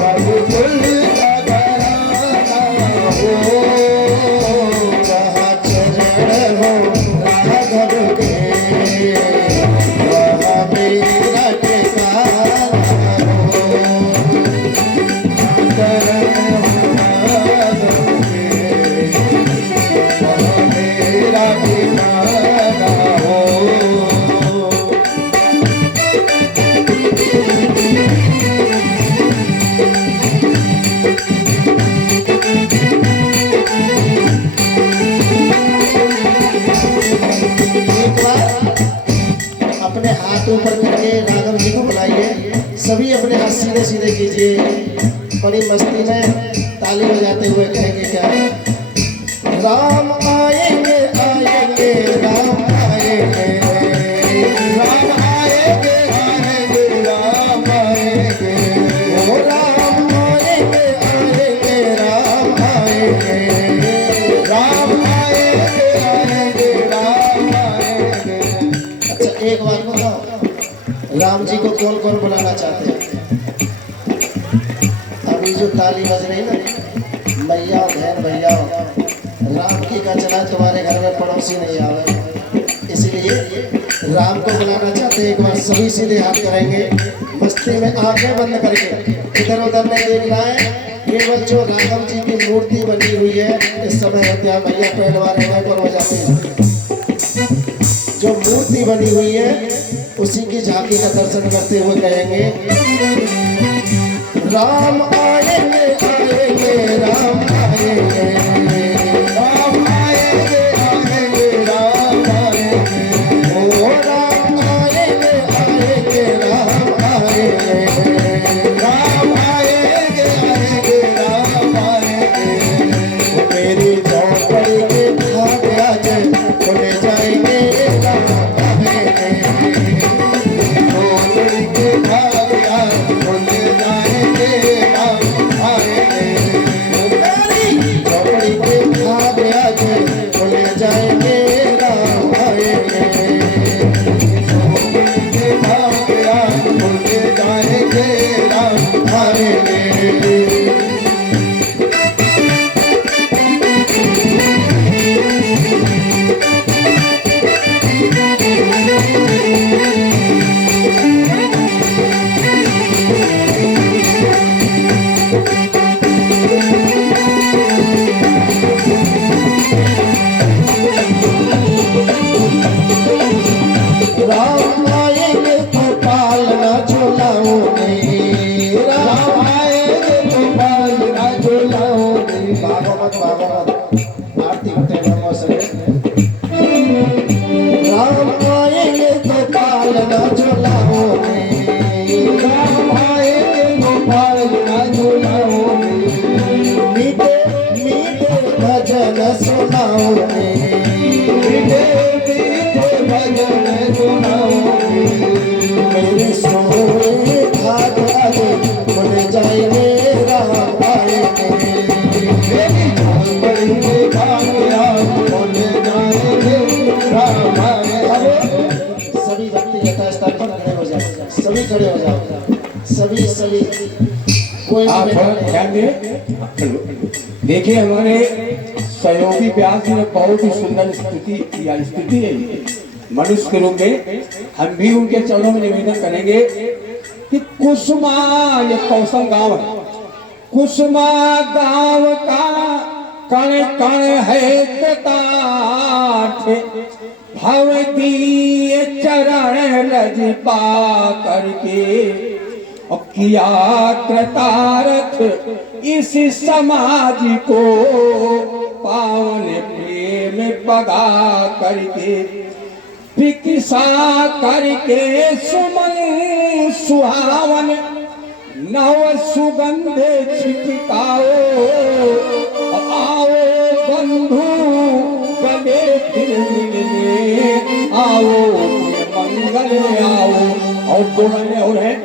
रघुकुल सा घराना हो। जहाँ चरण हो राघव के, वहाँ मेरा ठिकाना हो। चरण हो राघव के, वहाँ मेरा ठिकाना हो। एक बार अपने हाथ ऊपर करके राघव जी को बुलाइए, सभी अपने हाथ सीधे सीधे कीजिए, बड़ी मस्ती में ताली बजाते हुए कहेंगे क्या? राम आएंगे आएंगे राम आएंगे, राम आएंगे आएंगे राम आएंगे, ओ राम आएंगे आएंगे राम आएंगे, राम आएंगे आएंगे राम आएंगे। अच्छा एक बात बताओ, राम जी को कौन कौन बुलाना चाहते हैं? अभी जो ताली बज रही ना, मैया बहन भैया, राम की का चला तुम्हारे घर में पड़ोसी नहीं आवे, इसलिए राम को बुलाना चाहते हैं। एक बार सभी सीधे हाथ करेंगे, मस्ती में आंखें बंद करके, इधर उधर नहीं देखना है। केवल जो राघव जी की मूर्ति बनी हुई है, इस समय अयोध्या भैया पहलवान पर हो जाते हैं, जो मूर्ति बनी हुई है उसी की झांकी का दर्शन करते हुए कहेंगे, राम आएंगे आएंगे राम आएंगे, राम आएंगे आएंगे राम आएंगे, ओ राम आएंगे आएंगे राम आएंगे, राम आएंगे आएंगे भागवत आरती होते हैं सभी। राम आएंगे तो पालना झुलाओगे, राम आएंगे तो पालना झुलाओगे, मीठे मीठे भजन सुनाओगे, मीठे मीठे भजन सुनाओगे। मेरे सोए भाग आगे खुल जाएंगे, राम आएंगे, मेरी जान बड़ेंगे भाग आगे खुल जाएंगे, राम आएंगे। सभी व्यक्ति यथास्थान पर खड़े हो जाओ, सभी खड़े हो जाओ, सभी कोई आप ध्यान दें। देखिए हमारे सहयोगी व्यास जी ने बहुत ही सुंदर स्तुति किया। स्तुति है मनुष्य के रूप में, हम भी उनके चरणों में निवेदन करेंगे कि कुसुमा, ये कौशल गांव है, कुसुमा गांव का कण कण है कटाठ, भवदीय चरण रज पा करके और किया कृतार्थ इस समाज को पावन प्रेम पगा करके, पिकिसा करके सुमन सुहावन नव सुगंध छिटकाओ, आओ बंधु गले फिर मिलने आओ, मंगल में आओ। और दो लाइनें और हैं।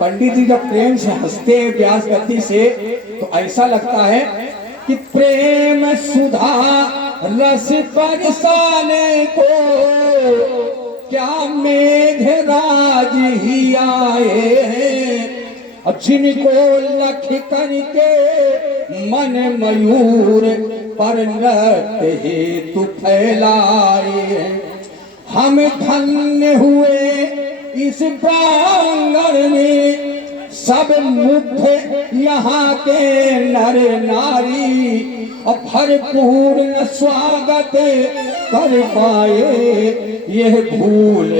पंडित जी जब प्रेम से हंसते हैं व्यास गति से तो ऐसा लगता है कि प्रेम सुधा रस बरसाने को क्या मेघराज ही आए हैं, अब जिनको लख करके मन मयूर पर नृत्य हेतु फैलाए हैं। हम धन्य हुए इस प्रांगण में, सब मुग्ध यहाँ के नर नारी, और भरपूर्ण स्वागत कर पाए। यह भूल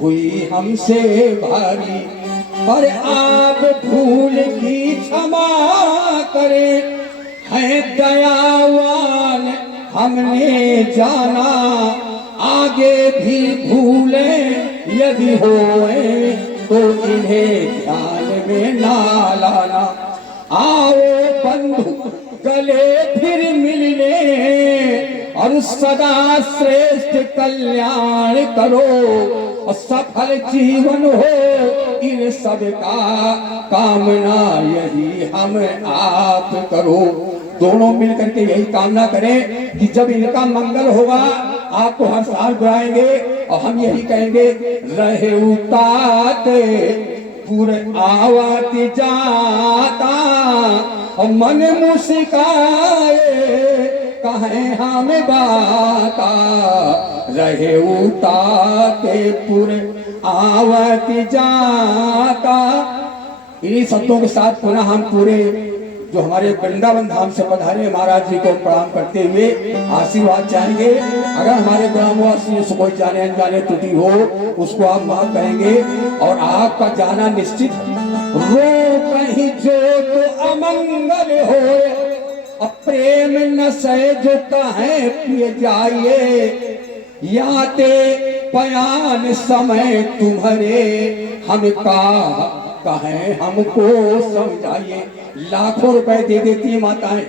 हुई हमसे भारी, पर आप भूल की क्षमा करें, है दयावान हमने जाना, आगे भी भूले यदि होए तो इन्हें ध्यान में ना लाना। आओ बंधु गले फिर मिलने और सदा श्रेष्ठ कल्याण करो, और सफल जीवन हो इन सब का कामना यही हम आप करो। दोनों मिलकर के यही कामना करें कि जब इनका मंगल होगा आपको हर साल बुलाएंगे और हम यही कहेंगे, रहे उताते पूरे आवत जाता और मन मुस्काए कहे हम बाता, रहे उताते पूरे आवत जाता। इन्हीं शब्दों के साथ पुनः हम पूरे जो हमारे वृंदावन धाम से पधारे महाराज जी को प्रणाम करते हुए आशीर्वाद चाहेंगे। अगर हमारे ग्रामवासियों से कोई जाने अनजाने त्रुटि हो उसको आप माफ करेंगे और आपका जाना निश्चित। रो कहीं जो तो अमंगल हो, प्रेम न सहे जो कहे पिए जाइए, याते बयान समय तुम्हारे हम का कहे हमको समझाइए। लाखों रुपए दे देती है माताएं,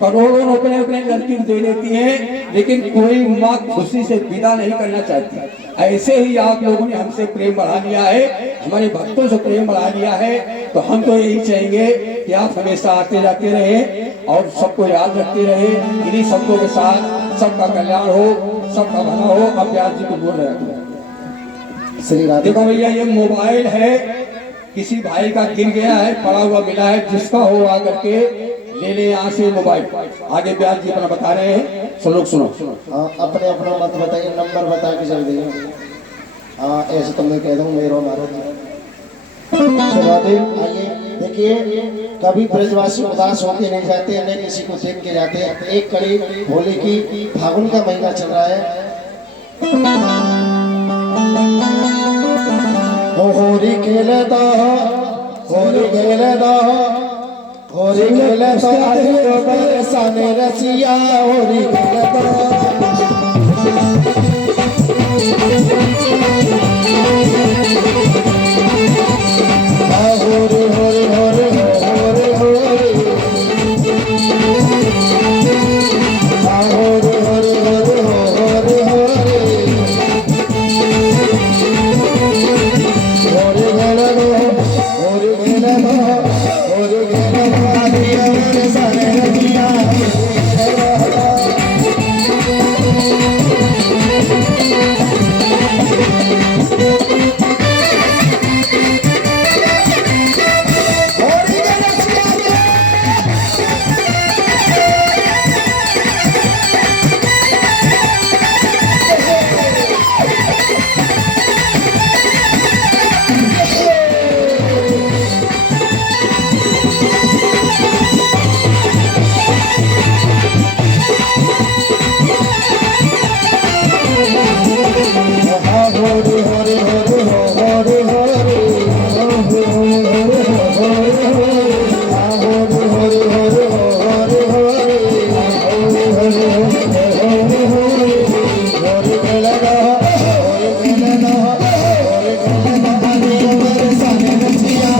करोड़ों रुपए अपने लड़की को दे देती हैं, लेकिन कोई माँ खुशी से विदा नहीं करना चाहती। ऐसे ही आप लोगों ने हमसे प्रेम बढ़ा लिया है, हमारे भक्तों से प्रेम बढ़ा लिया है, तो हम तो यही चाहेंगे कि आप हमेशा आते जाते रहे और सबको याद रखते रहे। इन्हीं शब्दों के साथ सबका कल्याण हो, सबका भला हो। अब व्यास जी को बोल रहे हैं। देखो भैया ये मोबाइल है, किसी भाई का गिर गया है, पड़ा हुआ मिला है, जिसका हो आकर के ले ले यहाँ से मोबाइल। आगे व्यास जी अपना बता रहे हैं, सब लोग सुनो। अपने अपना मत बताइए, नंबर बता के चल दिए। ऐसे तो मैं कह दूँ मेरा आइए देखिए, कभी ब्रजवासी उदास होके नहीं जाते, न किसी को देख के जाते। एक कड़ी होली की फागुन का महीना चल रहा है। होली खेले दो, होली खेले दो, होरी खेले तो आदियो बरसाने रसिया होरी खेले तो होरी होरी होरी होरी होरी होरी होरी होरी होरी होरी होरी खेले तो होरी खेले तो होरी खेले तो आदियो बरसाने रसिया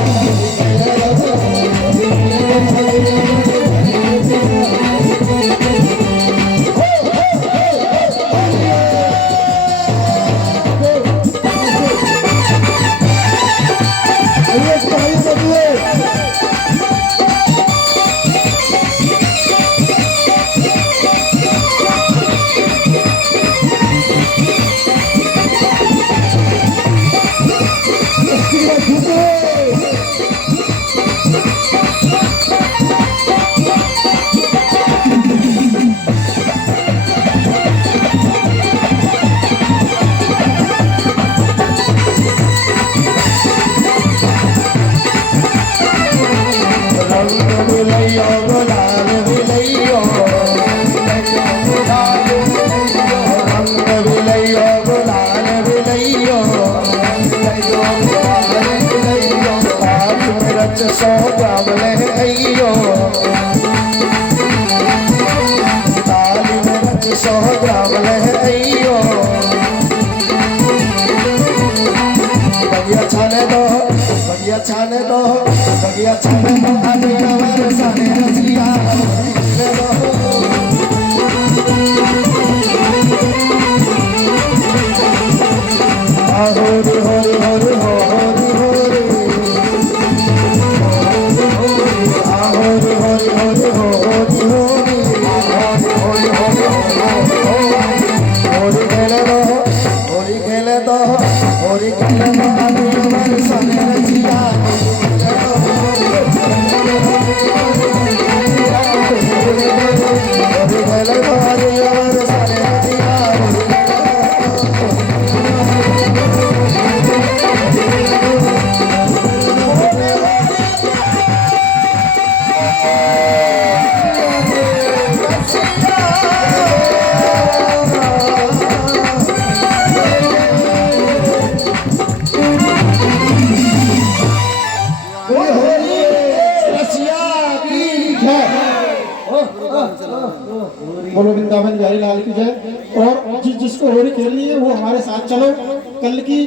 छाने दो बगिया छाने दो आदियो बरसाने रसिया होरी होरी होरी होरी होरी होरी होरी होरी होरी होरी खेले दो होरी खेले दो होरी खेले दो आदियो बरसाने रसिया होरी खेले दो आदियो बरसाने रसिया बोलो वृंदावन बिहारी लाल की जय। और जिसको होली खेलनी है वो हमारे साथ चलो। कल की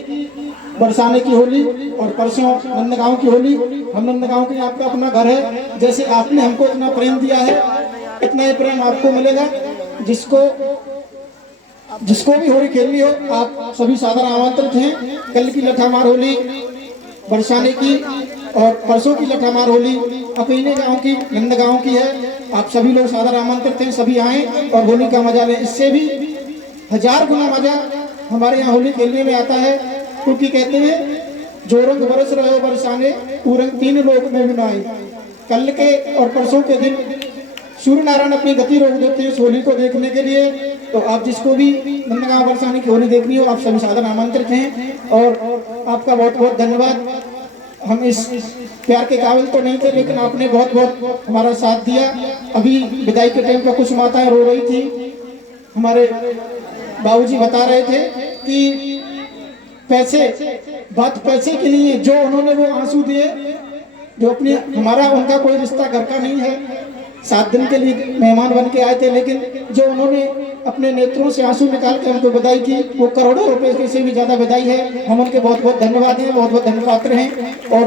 बरसाने की होली और परसों नंदगांव की होली। हम नंदगांव के आपका अपना घर है। जैसे आपने हमको इतना प्रेम दिया है इतना ही प्रेम आपको मिलेगा। जिसको भी होली खेलनी हो आप सभी सादर आमंत्रित हैं। कल की लठामार होली बरसाने की और परसों की लठामार होली अपने गांव की नंदगांव की है। आप सभी लोग सादर आमंत्रित हैं, सभी आए और होली का मजा लें। इससे भी 1000 गुना मजा हमारे यहाँ होली खेलने में आता है। क्योंकि कहते हैं जो रंग बरस रहे हो बरसाने वो रंग 3 लोक में भी ना आए। कल के और परसों के दिन सूर्य नारायण अपनी गति रोक देते हैं इस होली को देखने के लिए। तो आप जिसको भी नंदगांव बरसाने की होली देखनी हो आप सभी सादर आमंत्रित हैं और आपका बहुत बहुत धन्यवाद। हम इस प्यार के काबिल तो नहीं थे लेकिन आपने बहुत बहुत हमारा साथ दिया। अभी विदाई के टाइम पर कुछ माताएं रो रही थी। हमारे बाबूजी बता रहे थे कि पैसे के लिए जो उन्होंने वो आंसू दिए जो अपनी हमारा उनका कोई रिश्ता घर का नहीं है, 7 दिन के लिए मेहमान बन के आए थे, लेकिन जो उन्होंने अपने नेत्रों से आंसू निकाल के हमको बधाई की, वो करोड़ों रुपए से भी ज़्यादा बधाई है। हम उनके बहुत बहुत धन्यवाद हैं, बहुत बहुत धन्यवाद हैं। और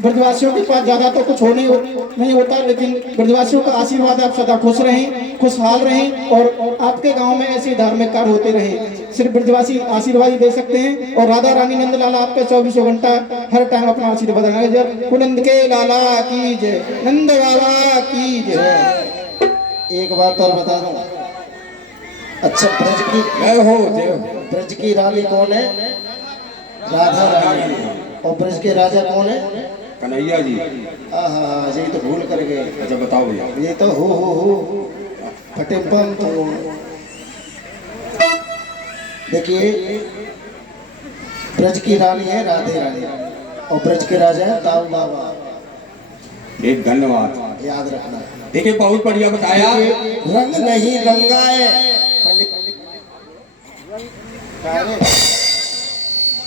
ब्रजवासियों के पास ज़्यादा तो कुछ नहीं होता, लेकिन ब्रजवासियों का आशीर्वाद आप सदा खुश रहें, खुशहाल रहें और आपके गाँव में ऐसे धार्मिक कार्य होते रहे। सिर्फ ब्रजवासी आशीर्वाद ही दे सकते हैं और राधा रानी नंद लाला आपके 24 घंटा हर टाइम अपना आशीर्वाद बनाए। कुनंद के लाला की जय, नंद लाला की जय। एक बात और बता दूं, अच्छा ब्रज की रानी कौन है? राधा रानी। और ब्रज के राजा कौन है? कन्हैया जी। हाँ, यही तो भूल कर गए। अच्छा बताओ भैया। ये तो हो फटेपम। तो देखिए, ब्रज की रानी है राधे रानी और ब्रज के राजा है दाऊ बाबा। एक धन्यवाद याद रखना। देखिए बहुत बढ़िया बताया। रंग नहीं रंगाए पंडित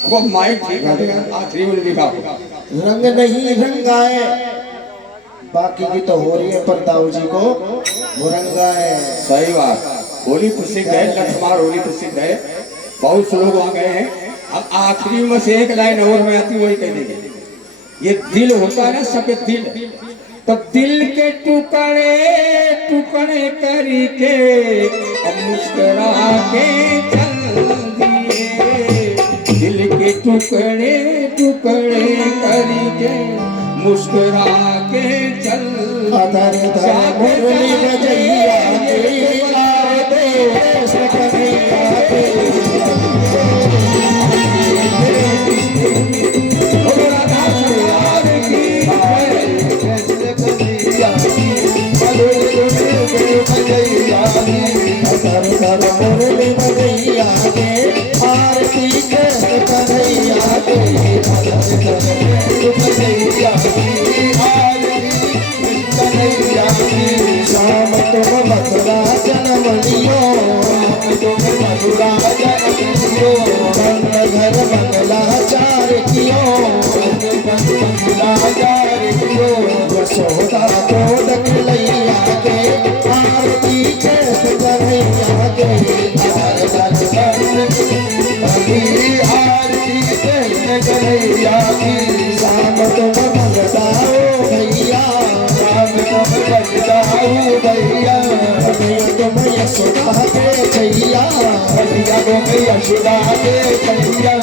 वो माइक ठीक है, आखिरी में लिखा होगा। रंग नहीं रंगाए, बाकी की तो हो रही है, पर दाऊ जी को मुरंगा है। सही बात। होली प्रसिद्ध है, लठमार होली प्रसिद्ध है, बहुत से लोग वहाँ गए हैं। अब आखिरी में से एक लाइन और में आती वही कह देंगे। ये दिल होता है ना, सफेद दिल, तो दिल के टुकड़े टुकड़े करके अब मुस्कुरा के चल दिए। दिल के टुकड़े टुकड़े करके मुस्कुरा के चल मुरली बजैया मुरली बजैया आरती कृष्ण कन्हैया श्याम तुम मथुरा जन्म लियो, घर बंगला चार कियो, यशोदा को दखलैया के आरती कृष्ण कन्हैया के श्याम तुम मंगताओ भैया, तुम यशोदा के छैया, यशोदा के छैया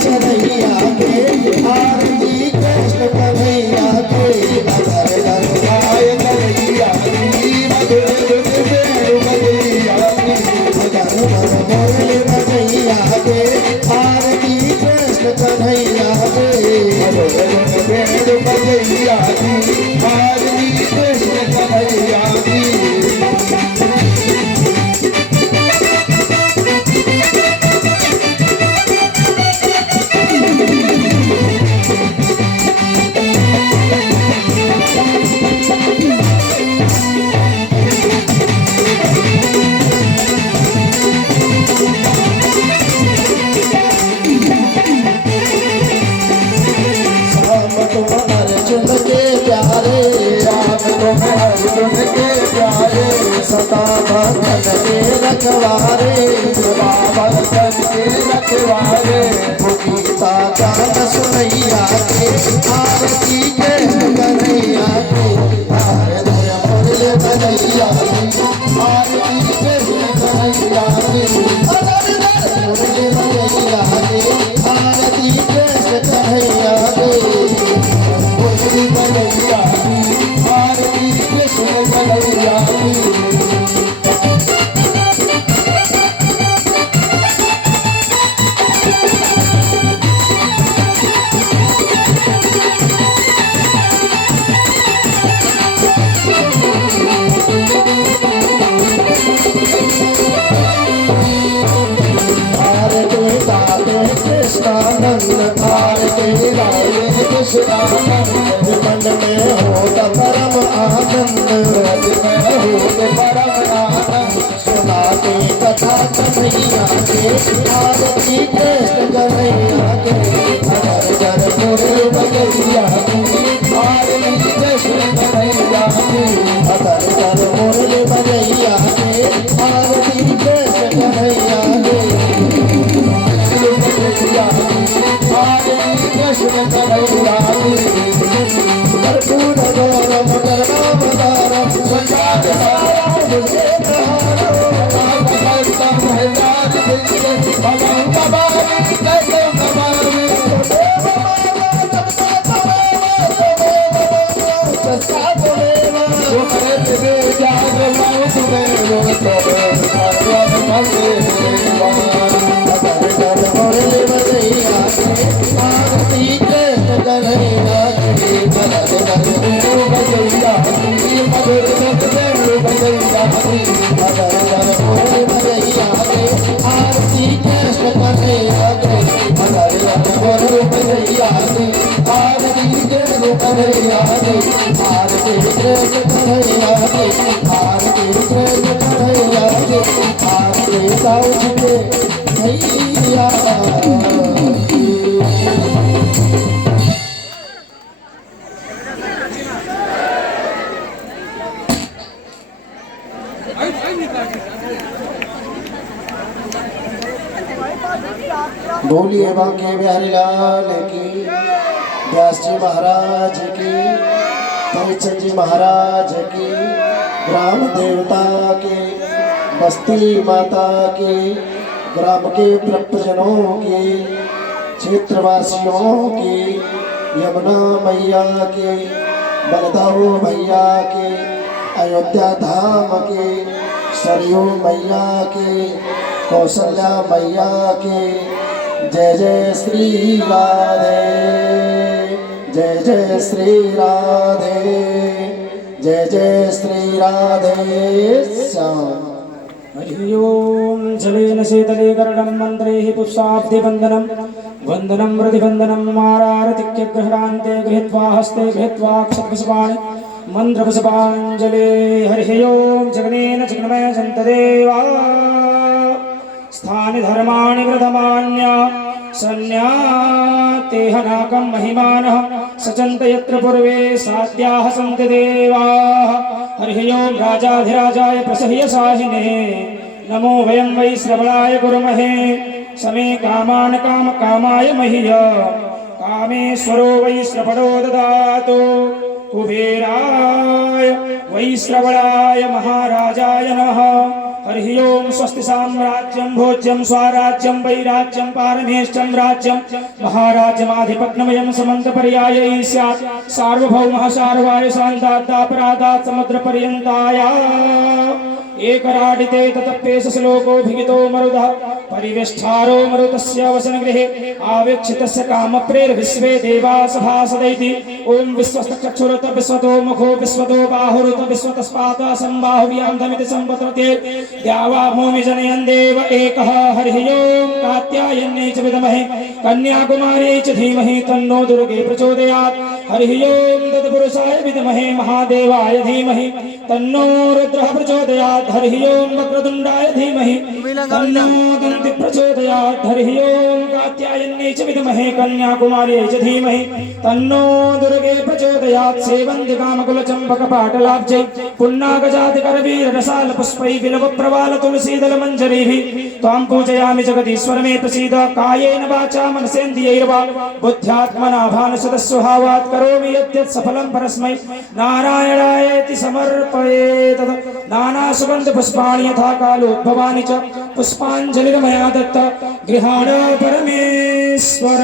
चरैया के आरती कृष्ण कन्हैया के मुरली बजैया के आरती कृष्ण कन्हैया सदा भगत के रखवारे, गीता गान सुनैया के आरती कृष्ण कन्हैया के मुरली बजैया आरती कृष्ण कन्हैया के मुरली बजैया आरती कृष्ण कन्हैया के मुरली बजैया आरती कृष्ण कन्हैया के। कृष्णानंद भारती राधे कृष्णानंद मन में होता परम आनंद, परम आनंद सुनाते कथा कन्हैया के आरती कृष्ण कन्हैया के। हर घर मुरली बजैया की अतर तर मुरली बजैया के आरती कृष्ण कन्हैया के आरती कृष्ण कन्हैया की कर्पूर गौरम कर्णावतारम संसार सारम मुझे प्रहारो भगवंतम हृदाज बिंदे भगवं कबारी कैसम कबारी बोलिए बांके बिहारी लाल की, व्यास जी महाराज की, परिचय जी महाराज की, ग्राम देवता के, बस्ती माता की, ग्राम के प्रपजनों की, क्षेत्रवासियों की, यमुना मैया की, बलदाऊ मैया की, अयोध्या धाम की, सरयू मैया की, कौशल्या मैया की, जय जय श्री राधे, जय जय श्री राधे, जय जय श्री राधे श्याम। हरि ओम जलेन शीतले कर्णं मन्त्रैः पुष्पाब्धिवन्दनं वन्दनं प्रतिवन्दनं मारारतिक्यग्रहणान्ते गृहीत्वा हस्ते गृहीत्वा क्षतपुष्पाणि मन्त्रपुष्पाञ्जले। हरि ओम जगनेन जगन्मय सन्तदेवा स्थानि धर्माणि प्रथमान्या सन्न्यातेह नाकं महिमानः सचन्त यत्र पूर्वे साध्याः सन्ति देवाः। हरि ओम राजाधिराजाय प्रसह्य साहिने नमो वयं वै श्रवणाय कुर्महे समे कामान् काम कामाय मह्य कामेश्वरो वै श्रवणो ददातु कुबेराय वै श्रवणाय महाराजाय नमः। हरि ओम स्वस्ति साम्राज्यं भोज्यं स्वराज्यं वैराज्यं पारमेष्टं राज्यं महाराज्यमाधिपत्नमयं समन्तपर्यायै स्यात् सार्वभौमः सार्वाय शान्तादापराधात् समुद्रपर्यन्ताय एकराडिते ततप्येष श्लोकोऽभिहितो मरुतः परिवेष्ठारो मरुतस्य वसनगृहे आवेक्षितस्य कामप्रेर्विश्वे देवा सभासदैति। ओम विश्वस्तचक्षुरुत विश्वतो मुखो विश्वतो बाहुरुत विश्वतस्पात संबाहुव्यामधमिति संवत्रते द्यावा भूमि जनयन् देव एकः। हरि ओम कात्यायन्यै च विद्महे कन्याकुमार्यै च धीमहि तन्नो दुर्गे प्रचोदयात्। हरि ओम तत्पुरुषाय विद्महे महादेवाय धीमहि तन्नो रुद्रः प्रचोदयात्। हरि ओम वक्रतुण्डाय धीमहि तन्नो दन्ति प्रचोदयात्। हरि ओम कात्यायन्यै च विद्महे कन्याकुमार्यै च धीमहि तन्नो दुर्गे प्रचोदयात्। सेवन्ति कामकुलचम्पकपाटलाब्जै पुन्नागजातिकरवीररसालपुष्पै बिल्वप्रवाल तुलसीदलमञ्जरीभिः त्वां पूजयामि जगदीश्वर मे प्रसीद। कायेन वाचा मनसेन्द्रियैर्वा बुद्ध्यात्मना भानुसदस्वभावात् करोमि यद्यत् सफलं परस्मै नारायणायेति समर्पयेत्। नानासुगन्धपुष्पाणि यथा कालोद्भवानि च पुष्पाञ्जलिर्मया दत्ता गृहाण परमेश्वर।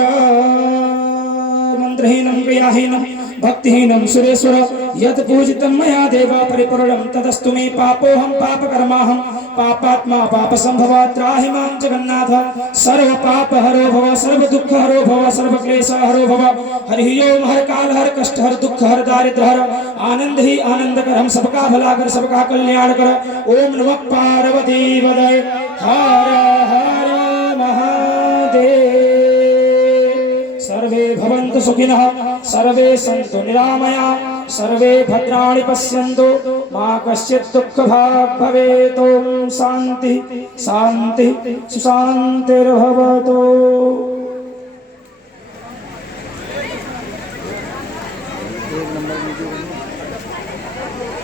मंत्रहीनं क्रियाहीनं भक्तिहीनं सुरेश्वर यत् पूजितं मया देवा परिपूर्णं तदस्तु मे। पापोऽहं पापकर्माहं पापात्मा पापसंभवात् त्राहि मां जगन्नाथ। सर्वपापहरो भव सर्वदुःखहरो भव सर्वक्लेशहरो भव। हरि ओम हर काल हर कष्ट हर दुख हर दारिद्र हर आनंद ही आनंद कर हम सबका भला कर सबका कल्याण कर। ओम नमः पार्वती वदय हर हर महादेव। सर्वे भवन्तु सुखिनः सर्वे सन्तु निरामया सर्वे भद्राणि पश्यन्तु मा कश्चित् दुःखभाग् भवेत्। ओम शान्ति शान्ति सुशान्तिर्भवतु।